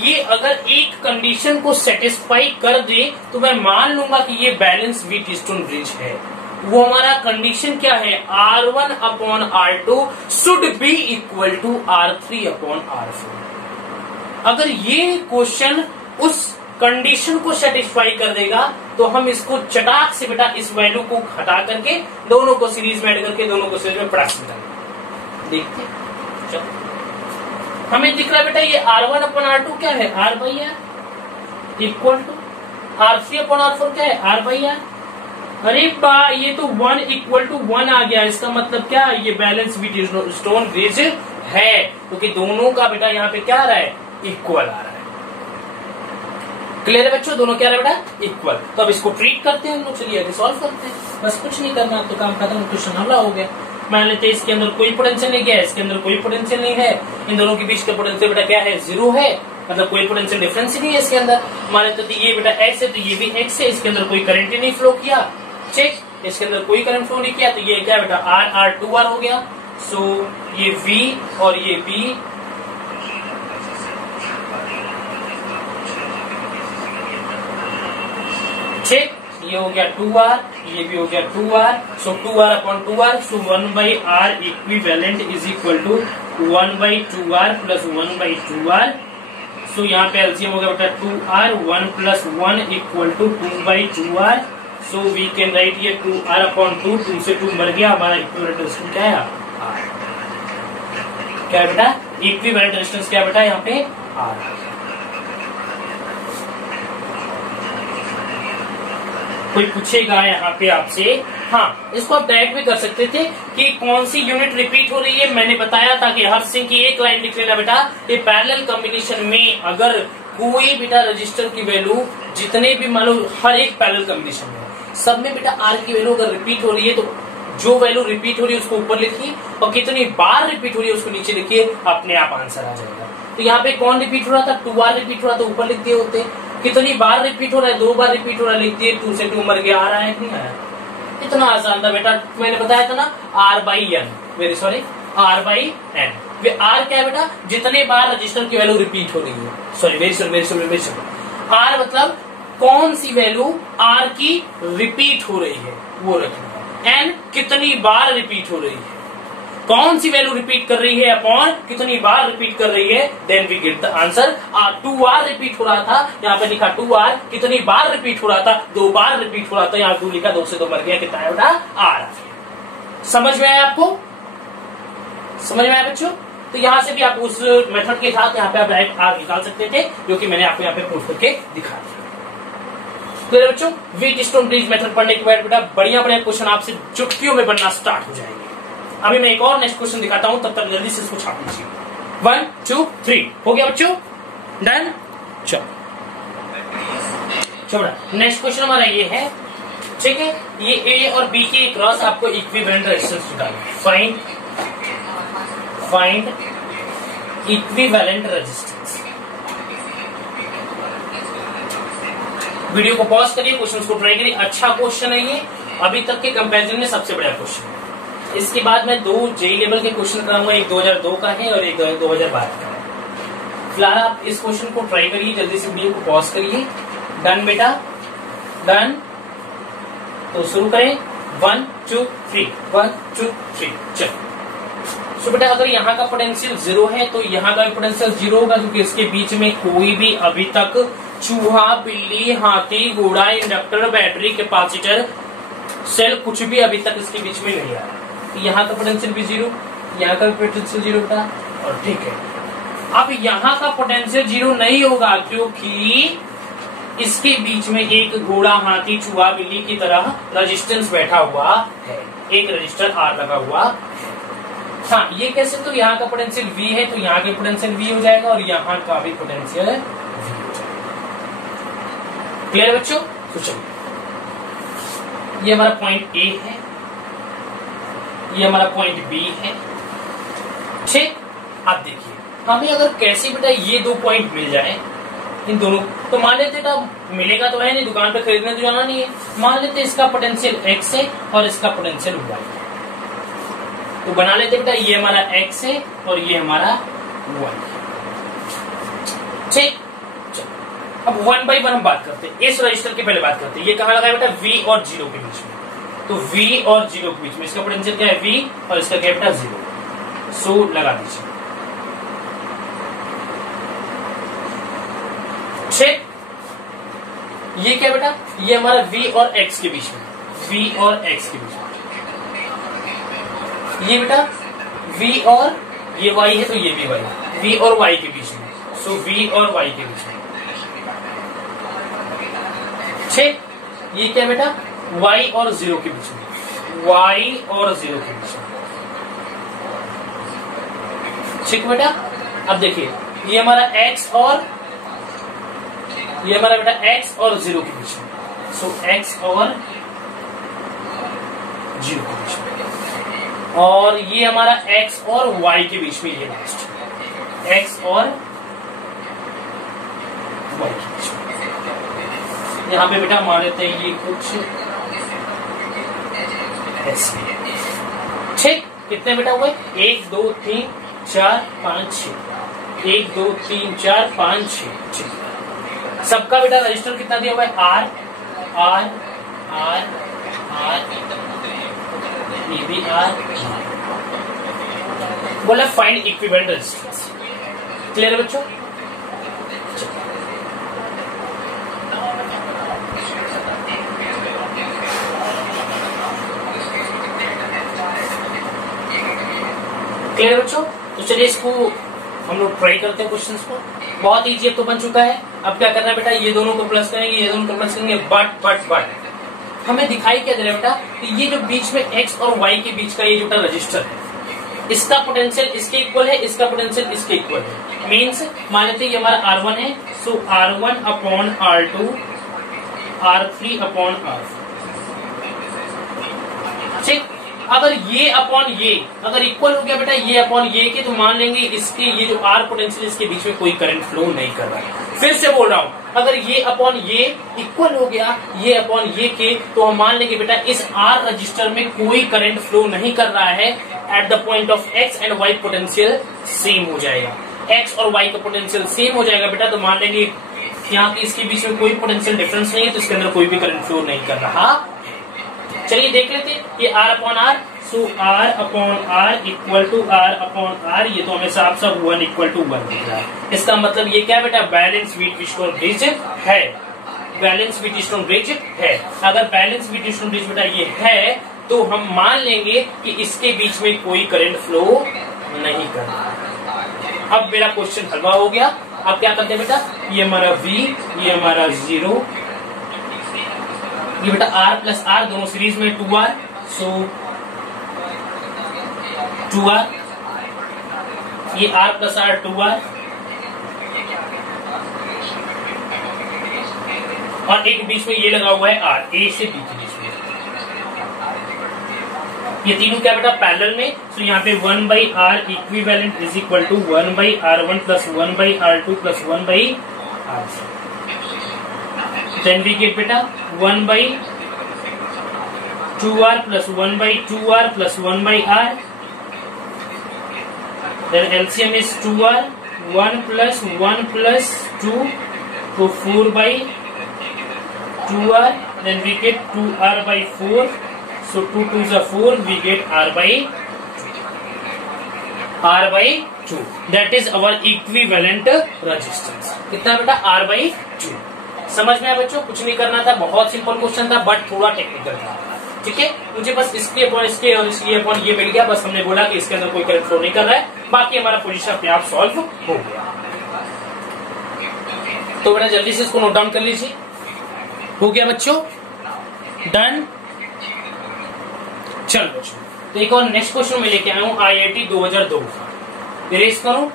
ये अगर एक कंडीशन को सेटिस्फाई कर दे तो मैं मान लूंगा कि ये बैलेंस व्हीटस्टोन ब्रिज है। वो हमारा कंडीशन क्या है, R1 upon R2 should be equal to R3 upon R4। अगर ये क्वेश्चन उस कंडीशन को सेटिस्फाई कर देगा तो हम इसको चटाक से बेटा इस वैल्यू को हटा करके दोनों को सीरीज में ऐड करके दोनों को सीरीज में प्रोडक्शन करेंगे। देखते चलो, हमें दिख रहा है बेटा ये R1 अपॉन R2 क्या है, R by R equal to R3 upon R4 क्या है, R बाई आर। अरे बा, ये तो 1 इक्वल टू 1 आ गया, इसका मतलब क्या, ये बैलेंस व्हीटस्टोन ब्रिज है, क्योंकि दोनों का बेटा यहाँ पे क्या आ रहा है, इक्वल आ रहा है। क्लियर है बच्चों, दोनों क्या रहा है बेटा, इक्वल। तो अब इसको ट्रीट करते हैं हम लोग, चलिए आगे सॉल्व करते हैं, बस कुछ नहीं करना, तो काम खत्म, क्वेश्चन हमला हो गया। मान लेते हैं इसके अंदर कोई पोटेंशियल नहीं है, इसके अंदर कोई पोटेंशियल नहीं है, इन दोनों के बीच का पोटेंशियल बेटा क्या है, 0 है, मतलब कोई पोटेंशियल डिफरेंस ही नहीं है इसके अंदर। मान लेते तो ये बेटा x है तो ये भी x है, इसके अंदर कोई करंट ही नहीं फ्लो किया, ठीक, इसके अंदर कोई करंट फ्लो नहीं किया, तो ये क्या बेटा R 2R हो गया। सो ये V और ये B, ठीक, ये हो गया 2R, ये भी हो गया 2R, so 2R upon 2R, so 1 by R equivalent is equal to 1 by 2R plus 1 by 2R। So यहाँ पे एलसीएम हो गया बेटा 2R, 1 plus 1 equal to 2 by 2R। So we can write ये 2R अपॉन 2, 2 से 2 मर गया, हमारा इक्विवेलेंट रेजिस्टेंस क्या है, R। क्या है बेटा, इक्विवेलेंट रेजिस्टेंस क्या है बेटा यहाँ पे, R। कोई पूछेगा यहाँ पे आपसे, हाँ इसको आप डायरेक्ट भी कर सकते थे कि कौन सी यूनिट रिपीट हो रही है। मैंने बताया था कि हर सिंह की एक लाइन लिख लेना बेटा, ये पैरेलल कॉम्बिनेशन में अगर कोई बेटा रजिस्टर की वैल्यू जितने भी मान लो हर एक पैरेलल कॉम्बिनेशन में सब में बेटा आर की वैल्यू अगर रिपीट हो रही है तो जो वैल्यू रिपीट हो रही है उसको ऊपर लिखिए और कितनी बार रिपीट हो रही है उसको नीचे लिखिए, अपने आप आंसर आ जाएगा। तो यहाँ पे कौन रिपीट हो रहा था, 2R रिपीट हो रहा था, ऊपर लिख दिए होते। कितनी बार रिपीट हो रहा है, 2 बार रिपीट हो रहा है, लिख दिए, 2 से 2 मर गया, आ रहा है कि नहीं आया। इतना आसान था बेटा, मैंने बताया था ना R by N, very sorry R by N. R क्या है बेटा, जितने बार रजिस्टर की वैल्यू रिपीट हो रही है, sorry very sorry very sorry very sorry, R मतलब कौन सी वैल्यू R की रिपीट हो रही है वो रखना। एन कितनी बार रिपीट हो रही है, कौन सी वैल्यू रिपीट कर रही है अपॉन कितनी बार रिपीट कर रही है, then we get the answer. 2 बार रिपीट हो रहा था, यहाँ पे लिखा 2 बार, कितनी बार रिपीट हो रहा था, 2 बार रिपीट हो रहा था, यहाँ 2 लिखा, 2 से 2 मर गया, कितना है बेटा आर। समझ में आया आपको, समझ में आया बच्चों? तो यहां से भी आप उस मेथड के साथ यहाँ पे आप डायरेक्ट आर निकाल सकते थे, जो कि मैंने आपको यहाँ पे प्रूफ करके दिखा दिया। तो बच्चों व्हीट स्टोन ब्रिज मेथड पढ़ने के बाद बेटा बढ़िया बढ़िया क्वेश्चन आपसे चुटकियों में बनना स्टार्ट हो जाएंगे। अभी मैं एक और नेक्स्ट क्वेश्चन दिखाता हूं, तब तक जल्दी से इसको छाप लीजिए। 1 2 3 हो गया बच्चों, डन। चलो नेक्स्ट क्वेश्चन हमारा ये है, ठीक है, ये ए और बी के क्रॉस आपको इक्विवेलेंट रेजिस्टेंस निकालना। Find equivalent resistance. वीडियो को पॉज करिए, क्वेश्चन को ट्राई करिए। अच्छा क्वेश्चन है ये, अभी तक के कंपैरिजन में सबसे बड़ा क्वेश्चन है। इसके बाद मैं 2 जेई लेवल के क्वेश्चन कराऊंगा, एक 2002 का है और एक 2012 का है। फिलहाल आप इस क्वेश्चन को ट्राई करिए, जल्दी से वीडियो को पॉज करिए। डन बेटा, डन। तो शुरू करें, 1 2 3 1 2 3 चलो। सो बेटा अगर यहाँ का पोटेंशियल 0 है तो यहाँ का भी पोटेंशियल 0 होगा, क्योंकि इसके बीच में कोई भी अभी तक चूहा, बिल्ली, हाथी, घोड़ा, इंडक्टर, बैटरी, कैपेसिटर, सेल कुछ भी अभी तक इसके बीच में नहीं आया। तो यहाँ का पोटेंशियल भी 0, यहाँ का भी पोटेंशियल 0 बेटा, और ठीक है। अब यहाँ का पोटेंशियल 0 नहीं होगा, क्योंकि इसके बीच में एक घोड़ा, हाथी, चूहा, बिल्ली की तरह रेजिस्टेंस बैठा हुआ है, एक रजिस्टर आर लगा हुआ है। हाँ ये कैसे, तो यहाँ का पोटेंशियल V है तो यहाँ के पोटेंशियल V हो जाएगा और यहाँ का भी पोटेंशियल V हो जाएगा। क्लियर बच्चों? तो चलो ये हमारा पॉइंट A है, ये हमारा पॉइंट B है, ठीक। अब देखिए हमें अगर कैसे बेटा ये 2 पॉइंट मिल जाए इन दोनों, तो मान लेते मिलेगा तो है नहीं, दुकान पे खरीदने तो जाना नहीं है। मान लेते इसका पोटेंशियल X है और इसका पोटेंशियल Y है, तो बना लेते बेटा ये हमारा X है और ये हमारा Y है, ठीक। अब 1 by 1 हम बात करते हैं, इस रजिस्टर की पहले बात करते हैं। ये कहाँ लगा है बेटा, V और 0 के बीच में। तो V और 0 के बीच में इसका पोटेंशियल क्या है, V, और इसका क्या बेटा 0। सो लगा दीजिए, ठीक। ये क्या बेटा, ये हमारा V और X के बीच में, V और X के बीच में। ये बेटा V और ये Y है तो ये भी Y, V और Y के बीच में, सो V और Y के बीच में, ठीक। ये क्या बेटा, Y और 0 के बीच में, Y और 0 के बीच में, ठीक बेटा। अब देखिए ये हमारा X और ये हमारा बेटा X और 0 के बीच में, सो X और 0 के बीच में, और ये हमारा X और Y के बीच में, ये लास्ट X और Y के बीच में। यहाँ पे बेटा मान लेते हैं ये कुछ ऐसे, ठीक। कितने बेटा हुए, 1 2 3 4 5 6, 1 2 3 4 5 6, ठीक। सबका बेटा रजिस्टर कितना दिया हुआ है, R R R R, ये भी R। बोला फाइंड इक्विवेलेंट रेजिस्टेंस। क्लियर है बच्चों? क्लियर बच्चों? तो चलिए इसको हम लोग ट्राई करते हैं क्वेश्चंस को। बहुत इजी अब तो बन चुका है। अब क्या करना है बेटा, ये दोनों को प्लस करेंगे, ये दोनों को प्लस करेंगे, बट हमें दिखाई क्या दे रहा है बेटा, कि ये जो बीच में X और Y के बीच का ये जो रजिस्टर है, इसका पोटेंशियल इसके इक्वल है, इसका पोटेंशियल इसके इक्वल है। मीन्स मान लेते हैं ये हमारा R1 है, सो R1 upon R2 R3 upon R4, ठीक। अगर ये अपॉन ये अगर इक्वल हो गया बेटा ये अपॉन ये के, तो मान लेंगे इसके ये जो R पोटेंशियल इसके बीच में कोई करंट फ्लो नहीं कर रहा है। फिर से बोल रहा हूं, अगर ये अपॉन ये इक्वल हो गया ये अपॉन ये के, तो हम मान लेंगे बेटा इस R रजिस्टर में कोई करंट फ्लो नहीं कर रहा है। At the point of X and Y potential same हो जाएगा, X और Y का पोटेंशियल सेम हो जाएगा बेटा, तो मान लेंगे यहाँ की इसके बीच में कोई पोटेंशियल डिफरेंस नहीं है, तो इसके अंदर कोई भी करंट फ्लो नहीं कर रहा, चलिए देख लेते हैं ये R upon R, so R upon R equal to R upon R, ये तो हमें साफ साफ 1 इक्वल टू 1 दिख रहा है। इसका मतलब ये क्या बेटा, बैलेंस व्हीटस्टोन ब्रिज है, बैलेंस व्हीटस्टोन ब्रिज है। अगर बैलेंस व्हीटस्टोन ब्रिज बेटा ये है तो हम मान लेंगे कि इसके बीच में कोई करंट फ्लो नहीं कर रहा। अब मेरा क्वेश्चन हलवा हो गया। अब क्या करते हैं बेटा, ये हमारा V, ये हमारा 0, ये बेटा R प्लस R दोनों सीरीज में 2R, सो 2R, ये R प्लस R 2R, और एक बीच में ये लगा हुआ है R, A से B के बीच में। ये तीनों क्या बेटा पैरेलल में, तो यहाँ पे 1 by R equivalent is equal to 1 by R1 plus 1 by R2 plus 1 by R3। Then we get बेटा 1 by 2R plus 1 by 2R plus 1 by R। Then LCM is 2R, 1 plus 2, तो 4 by 2R। Then we get 2R by 4, so 2 2s are 4, we get R by 2. That is our equivalent resistance. कितना बेटा, R by 2। समझ में आया बच्चों, कुछ नहीं करना था, बहुत सिंपल क्वेश्चन था बट थोड़ा टेक्निकल था। ठीक है, मुझे बस इसके अपॉन इसके और इसके अपॉन ये मिल गया, बस हमने बोला कि इसके अंदर कोई करंट फ्लो नहीं कर रहा है, बाकी हमारा पोजीशन अपने आप सॉल्व हो गया। तो बेटा जल्दी से इसको नोट डाउन कर लीजिए। हो गया बच्चों, डन। चलो बच्चों, तो एक और नेक्स्ट क्वेश्चन में लेके आया हूं IIT 2002 का, इरेज करूं।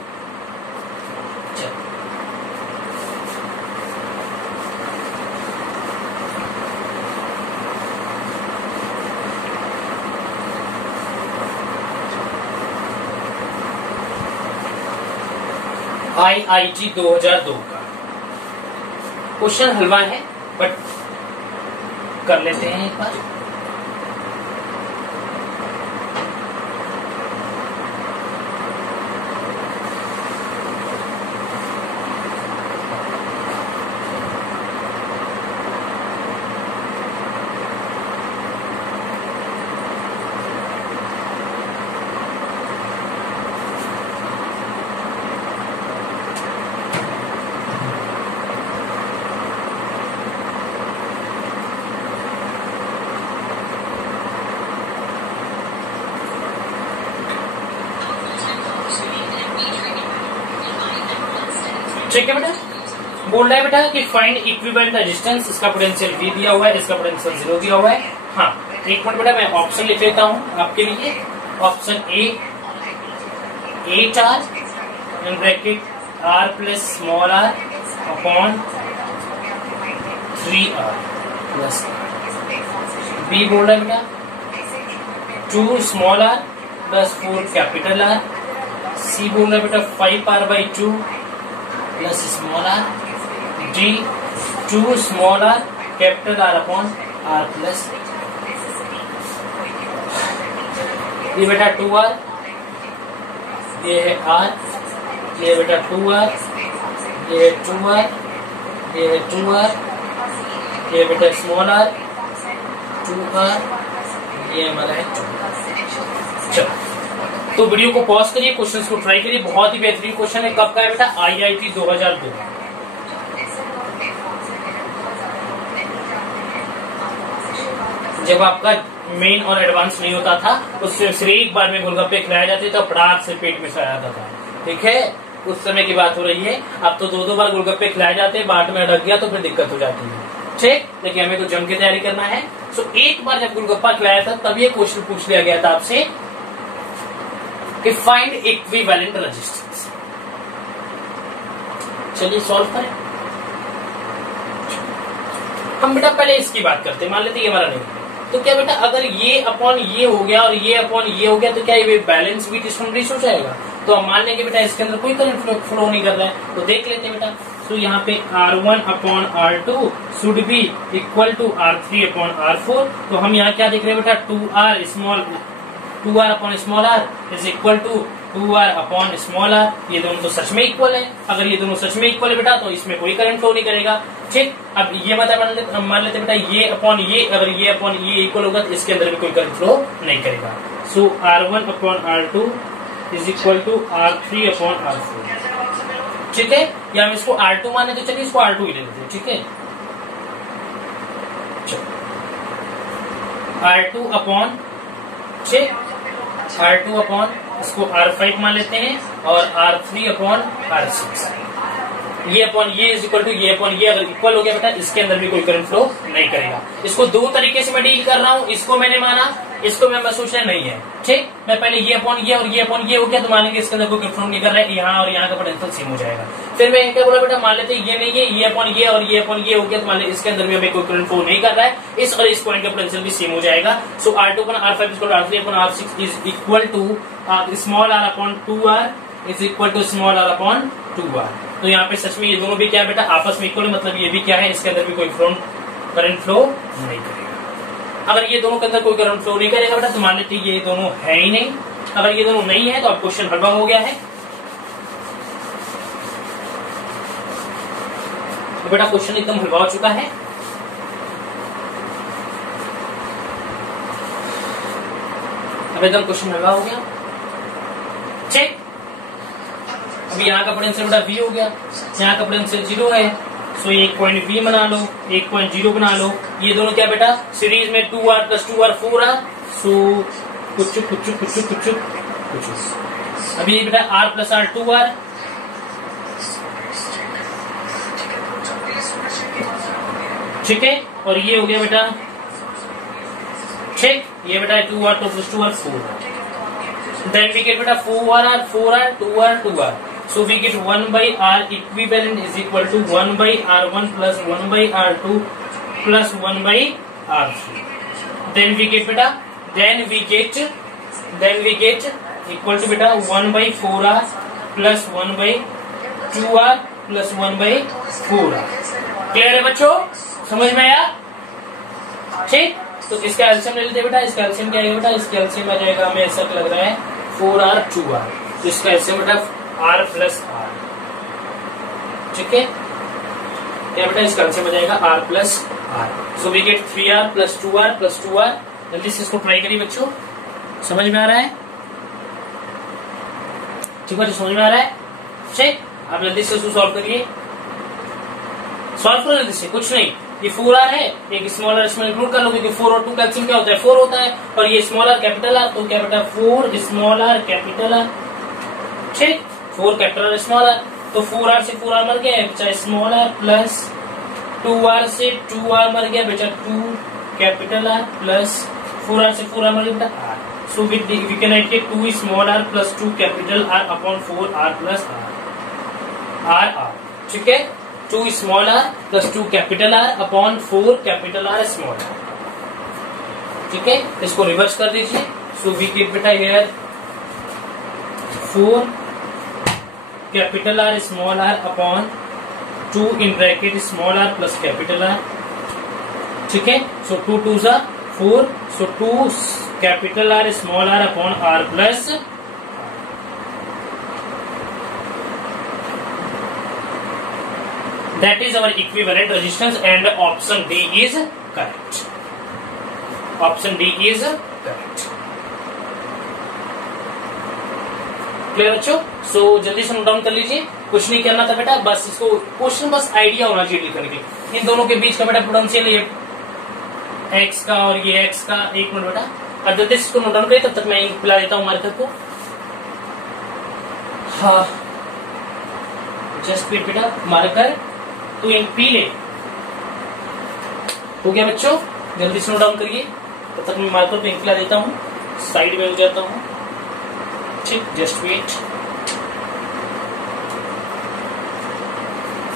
IIT 2002 का क्वेश्चन हलवा है बट कर लेते हैं एक बार। ठीक है बेटा, बोल रहा है बेटा कि फाइंड इक्विवेलेंट रेजिस्टेंस, इसका पोटेंशियल V दिया हुआ है, इसका पोटेंशियल 0 दिया हुआ है। हाँ, एक मिनट बेटा मैं ऑप्शन लिख लेता हूँ आपके लिए। Option A 8R in bracket R plus small r upon 3R plus. B बोल रहा है बेटा 2 small r plus 4 capital R। C बोल रहा है बेटा 5R by 2 plus small r। D 2 small r capital R upon R plus. ये बेटा 2R, ये है R, ये बेटा 2R, ये है 2R, ये है 2R, ये बेटा स्मॉल r 2R, ये हमारा है 2। चलो, तो वीडियो को पॉज करिए, क्वेश्चंस को ट्राई करिए। बहुत ही बेहतरीन क्वेश्चन है। कब का है बेटा, IIT 2002। जब आपका मेन और एडवांस नहीं होता था, उससे सिर्फ एक बार में गोलगप्पे खिलाए जाते तो पटाख से पेट में आ जाता था। ठीक है, उस समय की बात हो रही है। अब तो 2-2 बार गोलगप्पे खिलाए जाते हैं, बाट में अटक गया तो फिर दिक्कत हो जाती है। ठीक, लेकिन हमें तो जम के तैयारी करना है। सो एक बार जब गोलगप्पा खिलाया था तब ये क्वेश्चन पूछ लिया गया था आपसे कि फाइंड इक्विवेलेंट रेजिस्टेंस। चलिए सॉल्व करें। हम बेटा पहले इसकी बात करते हैं। मान लेते ये हमारा नहीं, तो क्या बेटा अगर ये अपॉन ये हो गया और ये अपॉन ये हो गया तो क्या ये बैलेंस व्हीटस्टोन ब्रिज हो जाएगा? तो हम मान लेंगे बेटा इसके अंदर कोई करंट फ्लो नहीं कर रहा है। तो देख लेते हैं बेटा। तो यहाँ पे R1 upon R2 should be equal to R3 upon R4। तो हम यहाँ क्या देख रहे हैं बेटा, 2R upon small r is equal to 2r upon small r, ये दोनों तो सच में इक्वल है। अगर ये दोनों सच में इक्वल है बेटा तो इसमें कोई करंट फ्लो नहीं करेगा। ठीक, अब ये मतलब मान लेते बेटा ये अपॉन ये, अगर ये अपॉन ये इक्वल होगा तो इसके अंदर भी कोई करंट फ्लो नहीं करेगा। So r1 upon r2 is equal to r3 upon r4। ठीक है, या हम इसको r2 माने तो चलिए इसको r2 ही ले लेते हैं। ठीक है, R2 अपॉन, ठीक, R2 अपॉन इसको R5 मान लेते हैं और R3 अपॉन R6। ये अपॉन ये इज इक्वल टू ये अपॉन ये अगर इक्वल हो गया बेटा इसके अंदर भी कोई करंट फ्लो नहीं करेगा। इसको दो तरीके से मैं डील कर रहा हूँ, इसको मैंने माना, इसको मैं महसूस नहीं है। ठीक, मैं पहले ये अपॉन ये और ये अपॉन ये हो गया तो मानेंगे इसके अंदर कोई करंट फ्लो नहीं कर रहा है, यहाँ और यहाँ का पोटेंशियल सेम हो जाएगा। फिर मैं क्या बोला बेटा, मान लेते ये नहीं है, ये अपॉन ये और ये अपॉन ये हो गया तो मान लेते इसके अंदर भी हमें कोई करंट फ्लो नहीं कर रहा है, इस और इस पॉइंट का पोटेंशियल भी सेम हो जाएगा। So R2 upon R5 is equal to R3 upon R6 is equal to small r upon 2r is equal to small r upon 2r। तो यहाँ पे सच में ये दोनों भी क्या है बेटा आपस में इक्वल है, मतलब ये भी क्या है, इसके अंदर भी कोई करंट फ्लो नहीं करेगा। अगर ये दोनों के अंदर कोई करंट फ्लो नहीं करेगा बेटा तो मान लेते ये दोनों है ही नहीं। अगर ये दोनों नहीं है तो अब क्वेश्चन हलवा हो गया है। तो बेटा क्वेश्चन एकदम हलवा हो चुका है। अब एकदम क्वेश्चन हलवा हो गया। ठीक, अब यहाँ का पोटेंशियल बेटा V हो गया, यहाँ का पोटेंशियल 0 है। सो एक पॉइंट V बना लो, एक पॉइंट 0 बना लो। ये दोनों क्या बेटा सीरीज में 2r प्लस 2r 4r। सो कुछ कुछ कुछ कुछ कुछ अभी बेटा r प्लस r 2r। ठीक है, और ये हो गया बेटा, ठीक, ये बेटा 2r तो plus 2r 4r। Then we get बेटा 4r 4r 2r 2r. So we get 1 by r equivalent is equal to 1 by r1 plus 1 by r2 plus 1 by r3. Then we get बेटा, then we get equal to बेटा 1 by 4r plus 1 by 2r plus 1 by 4r. Clear है बच्चों, समझ में आया? ठीक, तो इसका एलसीएम ले लेते बेटा। इसका एलसीएम क्या आएगा बेटा, इसका एलसीएम आ जाएगा, हमें ऐसा लग रहा है 4r 2r। तो इसका एलसीएम बेटा r प्लस r। ठीक है, क्या बेटा इसका एलसीएम आ जाएगा r plus r। So we get 3r plus 2r plus 2r। जल्दी से इसको ट्राई करिए बच्चों, समझ में आ रहा है? ठीक है, समझ में आ रहा है? ठीक, आप जल्दी से इसको सॉल्व करिए, सॉल्व करो जल्दी से, कुछ नहीं। ये 4r है, एक स्मॉल r इसमें इंक्लूड कर लो क्योंकि 4 और 2 का एलसीएम क्या होता है 4 होता है, और ये स्मॉल r कैपिटल r, तो क्या बेटा 4 स्मॉल r कैपिटल r। ठीक, 4 कैपिटल r स्मॉल r, तो 4r से 4r मर गया बेटा स्मॉल r प्लस 2r से 2r मर गया बेटा 2 कैपिटल r प्लस 4r से 4r मर गया बेटा r। So we can write के 2 small r plus 2 capital r upon 4r plus r। ठीक है, 2 small r plus 2 capital R upon 4 capital R small r। ठीक है, इसको रिवर्स कर दीजिए। सो वी गेट बेटा here 4 capital R small r upon 2 in bracket small r plus capital R। ठीक है, सो 2 2 जा 4, so 2 capital R small r upon r plus. That is our equivalent resistance and option D is correct. Option D is correct. Clear बच्चों? सो जल्दी से note down कर लीजिए, कुछ नहीं करना था बेटा, बस इसको क्वेश्चन बस आइडिया होना चाहिए लिखने के। इन दोनों के बीच का बेटा पोटेंशियल ये x का और ये x का, एक मिनट बेटा, और जल्दी से इसको नोट डाउन करिए, तब तक मैं पिला देता हूँ मार्कर को। हाँ, जस्ट वेट बेटा, मार्कर तो इन पी ले। हो गया बच्चों, जल्दी से नोट डाउन करिए, तब तक मैं मार्कर पे इंक ला देता हूँ, साइड में हो जाता हूँ। ठीक, जस्ट वेट।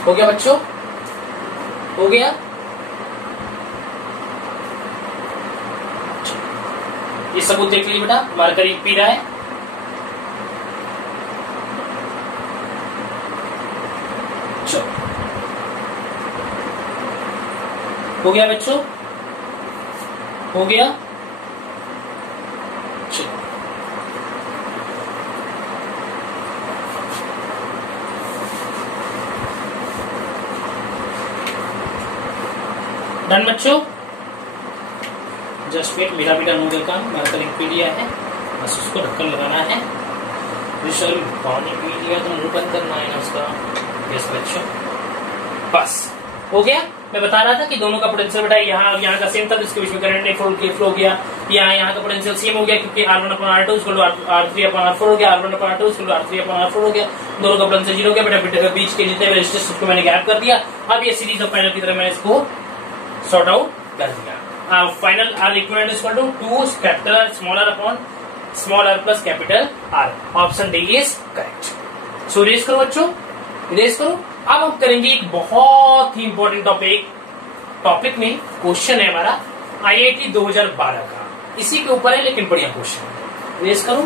हो गया बच्चों, हो गया। ये सबूत देख लीजिए बेटा, मार्कर इंक पी रहा है। हो गया बच्चों, हो गया। डन बच्चों, जस्ट वेट, मेरा भी डन हो गया काम, मैंने लिंक पे दिया है, बस उसको ढक्कन लगाना है। सर पानी पी लिया तो मुंह बंद करना है ना उसका। यस बच्चों, बस हो गया। मैं बता रहा था कि दोनों का पोटेंशियल बेटा यहाँ और यहाँ का सेम था, जिसके बीच में करंट नहीं फ्लो किया। यहाँ का पोटेंशियल सेम हो गया क्योंकि R1/R2 R3/R4 हो गया, R1/R2 R3/R4 हो गया। दोनों का पोटेंशियल 0 हो गया बेटा। बीच के जितने रेजिस्टेंस उसको मैंने गैप कर दिया। अब ये सीरीज ऑफ पैनल की तरह मैंने इसको सॉर्ट आउट कर दिया। Final R equivalent is equal to 2 capital R small r upon small r plus capital R। Option D is correct. So race करो बच्चों, रेस करो। अब हम करेंगे एक बहुत ही इंपॉर्टेंट टॉपिक में क्वेश्चन है हमारा IIT 2012 का, इसी के ऊपर है लेकिन बढ़िया क्वेश्चन है। रेस करो।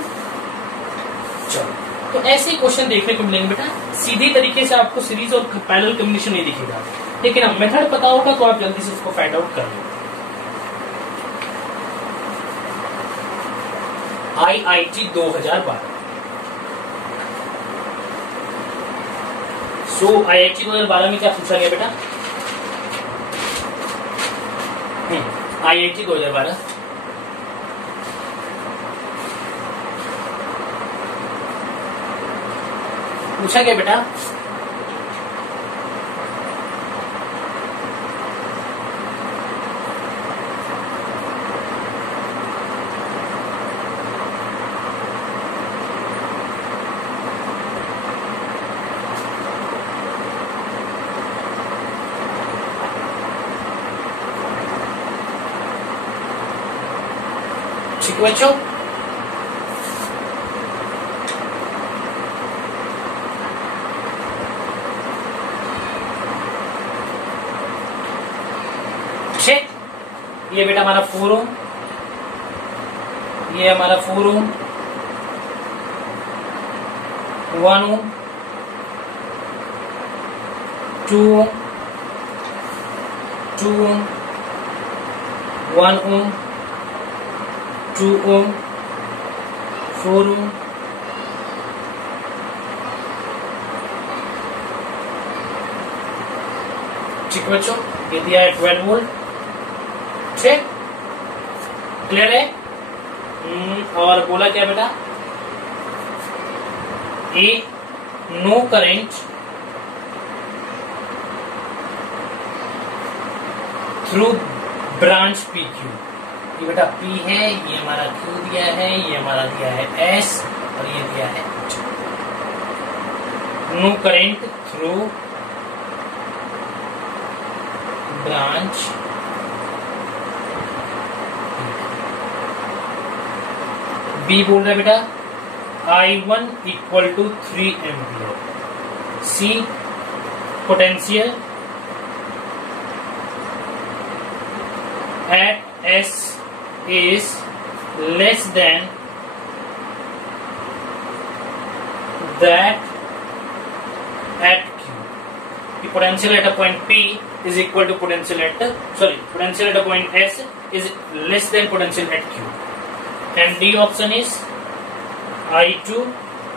चलो, तो ऐसे ही क्वेश्चन देखने को मिलेंगे बेटा। सीधी तरीके से आपको सीरीज और पैरेलल कॉम्बिनेशन नहीं दिखेगा, लेकिन अब मेथड पता होगा तो आप जल्दी से उसको फाइंड आउट कर लो। IIT 2012। सो IIT 2012 में क्या पूछा गया बेटा? IIT 2012 पूछा गया बेटा ठीक बच्चों। ठीक, ये बेटा हमारा 4 ओम, ये हमारा 4 ओम, 1 ओम, 2 ओम, 2 ओम, 1 ओम, 2 ओम, 4 ओम, ठीक बच्चों। ये दिया है 12 वोल्ट। ठीक, क्लियर है? और बोला क्या बेटा? A no current through branch PQ। ये बेटा P है, ये हमारा Q दिया है, ये हमारा दिया है S और ये दिया है no current through branch B बोल रहा है बेटा I1 equal to 3 ampere. C पोटेंशियल at S is less than that at Q. The potential at a point P is equal to potential at a point S is less than potential at Q. And D option is I2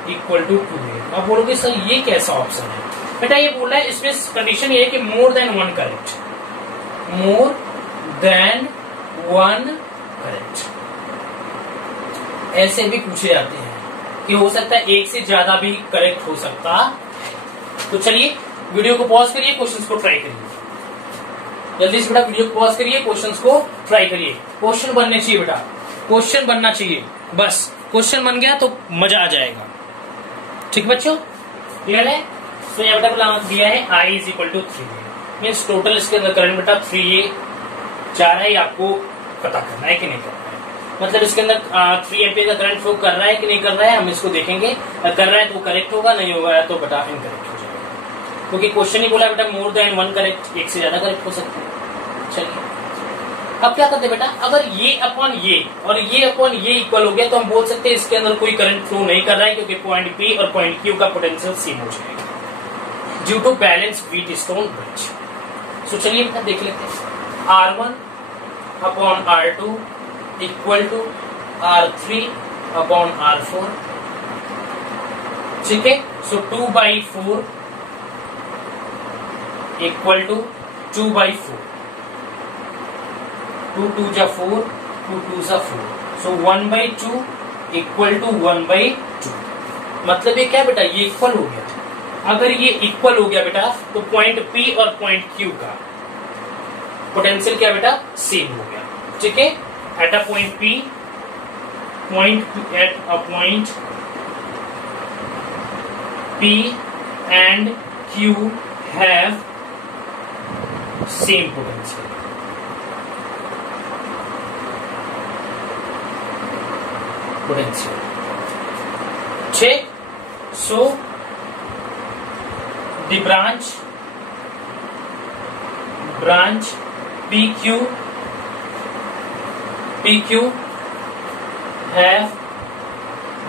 equal to 2A। अब बोलोगे sir ये कैसा option है बेटा? ये बोल रहा है इसमें कंडीशन ये है कि more than one correct, more than one correct. ऐसे भी पूछे जाते हैं कि हो सकता है एक से ज्यादा भी करेक्ट हो सकता। तो चलिए वीडियो को पॉज करिए, क्वेश्चंस को ट्राई करिए जल्दी से बेटा। वीडियो को पॉज करिए, क्वेश्चंस को ट्राई करिए। क्वेश्चन बनने चाहिए बेटा, क्वेश्चन बनना चाहिए। बस क्वेश्चन बन गया तो मजा आ जाएगा। ठीक बच्चों, क्लियर है? तो यहाँ बेटा दिया है I is equal to 3A means total इसके अंदर करंट बेटा 3A जा रहा है। आपको पता करना है कि नहीं करना है, मतलब इसके अंदर 3 एम्पियर का करंट फ्लो कर रहा है कि नहीं कर रहा है, हम इसको देखेंगे। अगर कर रहा है तो करेक्ट होगा, नहीं होगा तो बेटा इनकरेक्ट हो जाएगा, क्योंकि क्वेश्चन ही बोला बेटा मोर देन वन करेक्ट, एक से ज्यादा करेक्ट हो सकते हैं। चलिए अब क्या करते हैं बेटा, अगर ये अपॉन ये और ये अपॉन ये इक्वल हो गया तो हम बोल सकते हैं इसके अंदर कोई करंट फ्लो नहीं कर रहा है, क्योंकि पॉइंट P और पॉइंट Q का पोटेंशियल सेम हो जाएगा due to balance Wheatstone bridge. तो चलिए बेटा देख लेते हैं। R1 upon R2 equal to R3 upon R4। ठीक है, सो 2/4 इक्वल टू 2/4। 2 2 जा 4, 2 2 जा 4, सो 1/2 इक्वल टू 1/2। मतलब ये क्या बेटा, ये इक्वल हो गया। अगर ये इक्वल हो गया बेटा तो पॉइंट P और पॉइंट Q का पोटेंशियल क्या बेटा, सेम हो गया। ठीक है, at a point P, at a point P and Q have same potential। check, so the branch PQ have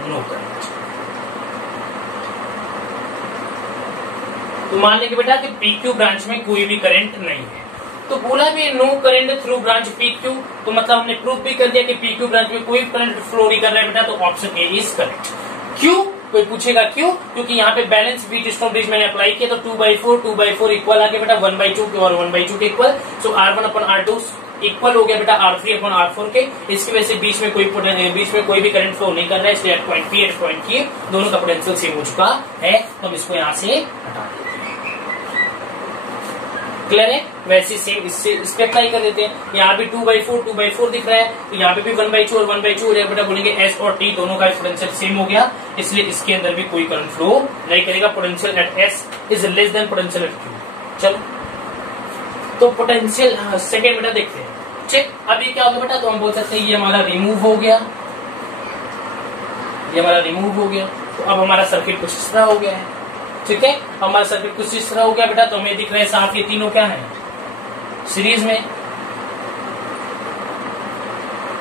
no current। तो मान लेंगे बेटा कि PQ ब्रांच में कोई भी करंट नहीं है। तो बोला भी no current through branch PQ, तो मतलब हमने प्रूफ भी कर दिया कि PQ ब्रांच में कोई करंट फ्लो नहीं कर रहा है बेटा। तो ऑप्शन ए इज करेक्ट। क्यों, कोई पूछेगा क्यों? क्योंकि यहाँ पे बैलेंस व्हीटस्टोन ब्रिज मैंने अप्लाई किया तो 2/4 इक्वल आ गया बेटा 1/2 के और 1/2 के इक्वल। सो R1/R2 इक्वल हो गया बेटा R3/R4 के। इसकी वजह से बीच में कोई भी करंट फ्लो नहीं कर रहा है, इसलिए at point P at point Q दोनों का पोटेंशियल सेम हो चुका है। तो हम इसको यहाँ से हटा देते हैं। क्लियर है? वैसे सेम इस पे अप्लाई कर देते हैं। यहाँ भी 2/4 दिख रहा है, तो यहाँ पे भी 1/2 और 1/2 हो जाएगा बेटा। बोलेंगे S और T दोनों का पोटेंशियल सेम हो गया, इसलिए इसके अंदर भी कोई करंट फ्लो नहीं करेगा। Potential at S is less than potential at Q। चलो, तो पोटेंशियल सेकेंड बेटा देखते हैं। चेक, अब ये क्या होगा बेटा, तो हम बोल सकते हैं ये हमारा रिमूव हो गया, तो अब हमारा सर्किट कुछ इस तरह हो गया है। ठीक है, हमारा सर्किट कुछ इस तरह हो गया बेटा। तो हमें दिख रहा है साफ ये तीनों क्या है, सीरीज में।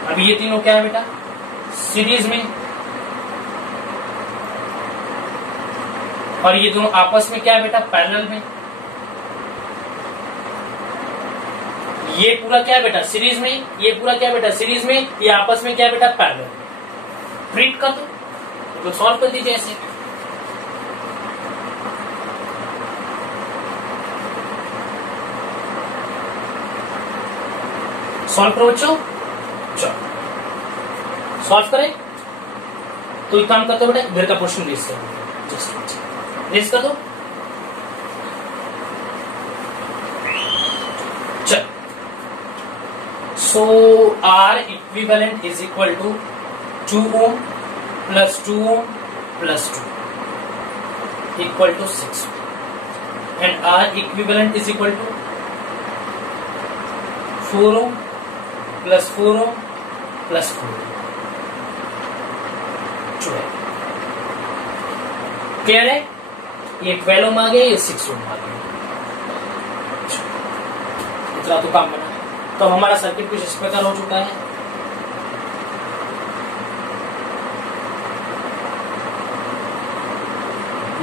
अब ये तीनों क्या है बेटा, सीरीज में। और ये दोनों आपस में क्या है बेटा, पैरेलल में। ये पूरा क्या है बेटा, सीरीज में। ये पूरा क्या है बेटा, सीरीज में। ये आपस में क्या है बेटा, पैरेलल। ट्रीट कर दो, तो सॉल्व कर दीजिए ऐसे। सॉल्व करो बच्चों, चलो सॉल्व करें। तो एक काम करते हो बेटा, इधर का क्वेश्चन रेज कर दो, जस्ट रेज कर दो। चल, so R equivalent is equal to 2 ohm plus 2 ohm plus 2 equal to 6 and R equivalent is equal to 4 ohm plus 4 ohm plus 4 12। Clear है? ये 12 ओम आ गया, ये 6 ओम आ गया। इतना तो काम बना। तो हमारा सर्किट कुछ इस प्रकार हो चुका है।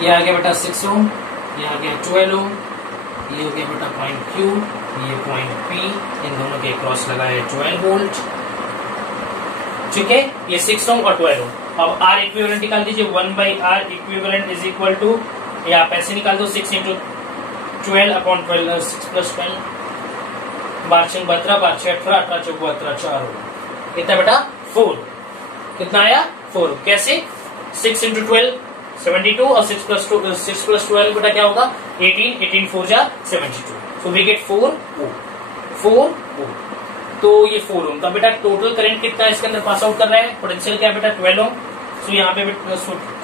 ये आ गया बेटा 6 ओम, ये आ गया 12 ओम, ये हो गया बेटा पॉइंट Q, ये पॉइंट P, इन दोनों के क्रॉस लगा है 12 वोल्ट। ठीक है, ये 6 ओम और 12 ओम। अब R इक्विवेलेंट निकाल दीजिए, 1/R equivalent is equal to, ये आप ऐसे निकाल दो, 6 × 12/12, 6 + 12, 12 12 12 18 18 18 4 होगा। कितना बेटा, 4। कितना आया, 4। कैसे, 6 × 12 72 और 6 + 12 बेटा क्या होगा, 18, 18 4 जा 72। सो वी गेट 4 ओम। तो ये 4 ओम का बेटा टोटल करंट कितना इसके अंदर पास आउट कर रहा है, पोटेंशियल क्या है बेटा 12 ओम। सो यहाँ पे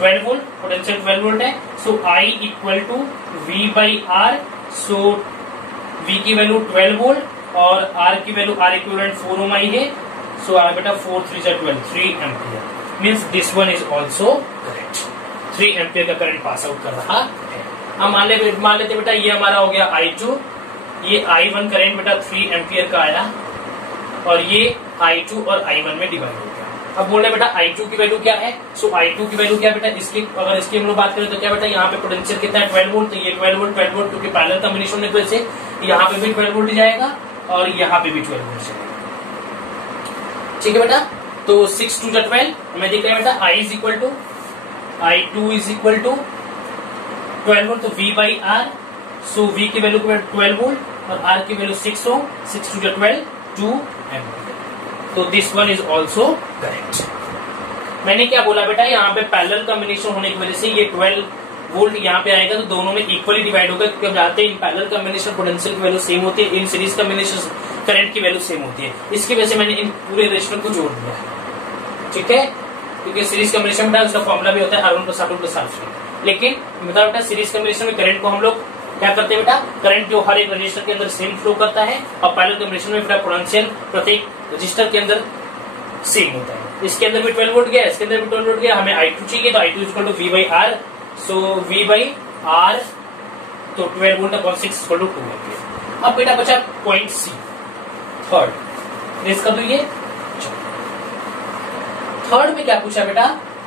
12 वोल्ट, पोटेंशियल 12 वोल्ट है। So I equal to V/R। So V की वैल्यू 12 वोल्ट और R की वैल्यू R इक्विवेलेंट 4 ओम आई है। सो आ बेटा 4 3 जा 12, 3 ampere. Means this one is also correct. 3 ampere का करंट पास आउट कर रहा है। अब मान लेते बेटा ये हमारा हो गया I2, ये I1 करंट बेटा 3 एम्पियर का आया और ये I2 और I1 में डिवाइड हो गया। अब बोल रहे बेटा I2 की वैल्यू क्या है। सो I2 की वैल्यू क्या बेटा, इसकी अगर इसकी हम लोग बात करें तो क्या बेटा, यहाँ पे पोटेंशियल कितना है 12 वोल्ट। तो ये 12 वोल्ट क्योंकि पैरेलल कॉम्बिनेशन होने की वजह से यहाँ पे भी 12 वोल्ट जाएगा और यहाँ पे भी 12 वोल्ट जाएगा। ठीक है बेटा, तो 6 2 12 हमें दिख रहा है बेटा I2 is equal to 12 volt. तो V/R। सो V की वैल्यू 12 वोल्ट और R की वैल्यू 6 ओम। 6 2 12 2M। तो this one is also correct. मैंने क्या बोला बेटा, यहाँ पे पैरेलल कॉम्बिनेशन होने की वजह से ये 12 वोल्ट यहाँ पे आएगा तो दोनों में इक्वली डिवाइड होगा, क्योंकि हम जानते हैं इन पैरेलल कॉम्बिनेशन पोटेंशियल की वैल्यू सेम होती है, इन सीरीज कॉम्बिनेशन करंट की वैल्यू सेम होती है। इसकी वजह से मैंने इन पूरे रेशियो को जोड़ दिया है, ठीक है, क्योंकि सीरीज कॉम्बिनेशन में उसका फॉर्मुला भी होता है R1 + R2 + R3। लेकिन बता बेटा सीरीज कॉम्बिनेशन में करंट को हम लोग क्या करते हैं बेटा, करंट जो हर एक रजिस्टर के अंदर सेम फ्लो करता है, और पैरेलल कॉम्बिनेशन में बेटा पोटेंशियल प्रत्येक रजिस्टर के अंदर सेम होता है। इसके अंदर भी 12 वोल्ट गया, इसके अंदर भी 12 वोल्ट गया, हमें I2 चाहिए तो I2 = V/R, सो V/R तो 12 वोल्ट अपॉन 6 = 2 एम्पियर। अब बेटा बचा पॉइंट सी, थर्ड। रेस कर दो ये। थर्ड में क्या पूछा बेटा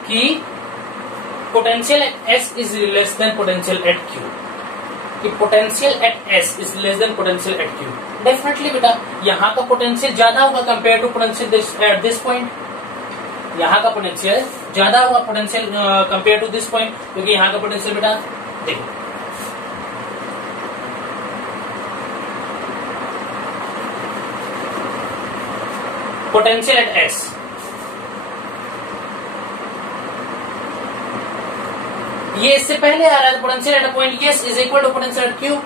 कि potential at S is less than potential at Q, कि potential at S is less than potential at Q। Definitely बेटा यहाँ का पोटेंशियल ज्यादा होगा compare to potential at this point. यहाँ का पोटेंशियल ज्यादा होगा potential compare to this point, क्योंकि यहाँ का पोटेंशियल बेटा देखो पोटेंशियल एट S ये इससे पहले आ रहा है, potential at point S is equal to potential at Q,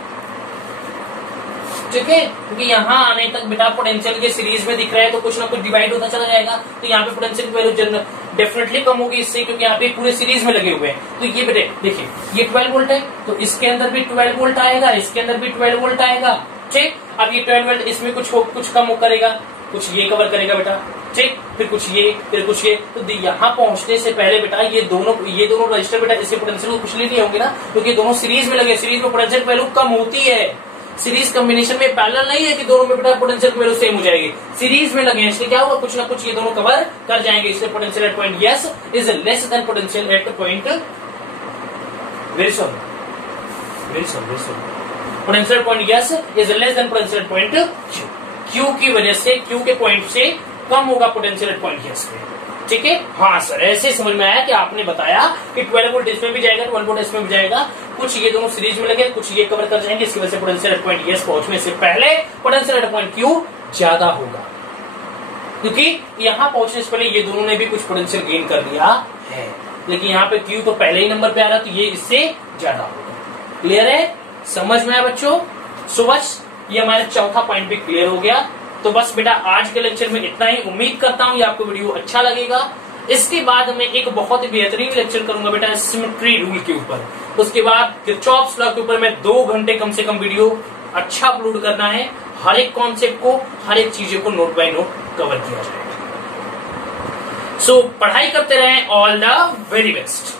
ठीक है, क्योंकि यहाँ आने तक बेटा पोटेंशियल के सीरीज में दिख रहा है तो कुछ ना कुछ डिवाइड होता चला जाएगा, तो यहाँ पे पोटेंशियल की वैल्यू डेफिनेटली कम होगी इससे, क्योंकि यहाँ पे पूरे सीरीज में लगे हुए हैं। तो ये बेटे देखिए ये 12 वोल्ट है तो इसके अंदर भी 12 वोल्ट आएगा, इसके अंदर भी 12 वोल्ट आएगा, ठीक। अब ये 12 वोल्ट इसमें कुछ कम करेगा, कुछ ये कवर करेगा बेटा, ठीक, फिर कुछ ये, फिर कुछ ये। तो यहाँ पहुंचने से पहले बेटा ये दोनों रजिस्टर बेटा इसके पोटेंशियल को कुछ नहीं होंगे ना, क्योंकि दोनों सीरीज में लगे, सीरीज में पोटेंशियल वैल्यू कम होती है। सीरीज कॉम्बिनेशन में पैरेलल नहीं है कि दोनों में बेटा पोटेंशियल वैल्यू सेम हो जाएगी, सीरीज में लगे हैं, इसलिए क्या होगा कुछ ना कुछ ये दोनों कवर कर जाएंगे, इसलिए potential at point S is less than potential at point potential point S is less than potential at point Q की वजह से Q के पॉइंट से कम होगा पोटेंशियल एट पॉइंट S पे, ठीक है। हाँ सर ऐसे समझ में आया कि आपने बताया कि 12 वोल्ट इसमें भी जाएगा, 12 वोल्ट इसमें भी जाएगा, कुछ ये दोनों सीरीज में लगे, कुछ ये कवर कर जाएंगे, इसकी वजह से पोटेंशियल एट पॉइंट S पहुंचने से पहले पोटेंशियल एट पॉइंट Q ज्यादा होगा, क्योंकि यहाँ पहुंचने से पहले ये दोनों ने भी कुछ पोटेंशियल गेन कर लिया है, लेकिन यहाँ पे Q तो पहले ही नंबर पे आ रहा तो ये इससे ज्यादा होगा। क्लियर है, समझ में आया बच्चों? सो बस ये हमारा चौथा पॉइंट भी क्लियर हो गया। तो बस बेटा आज के लेक्चर में इतना ही, उम्मीद करता हूँ ये आपको वीडियो अच्छा लगेगा। इसके बाद मैं एक बहुत ही बेहतरीन लेक्चर करूंगा बेटा सिमेट्री रूल के ऊपर, उसके बाद किरचॉफ्स लॉ के ऊपर मैं 2 घंटे कम से कम वीडियो अच्छा अपलोड करना है, हर एक कॉन्सेप्ट को, हर एक चीजों को नोट बाय नोट कवर किया जाएगा। सो पढ़ाई करते रहें, ऑल द वेरी बेस्ट।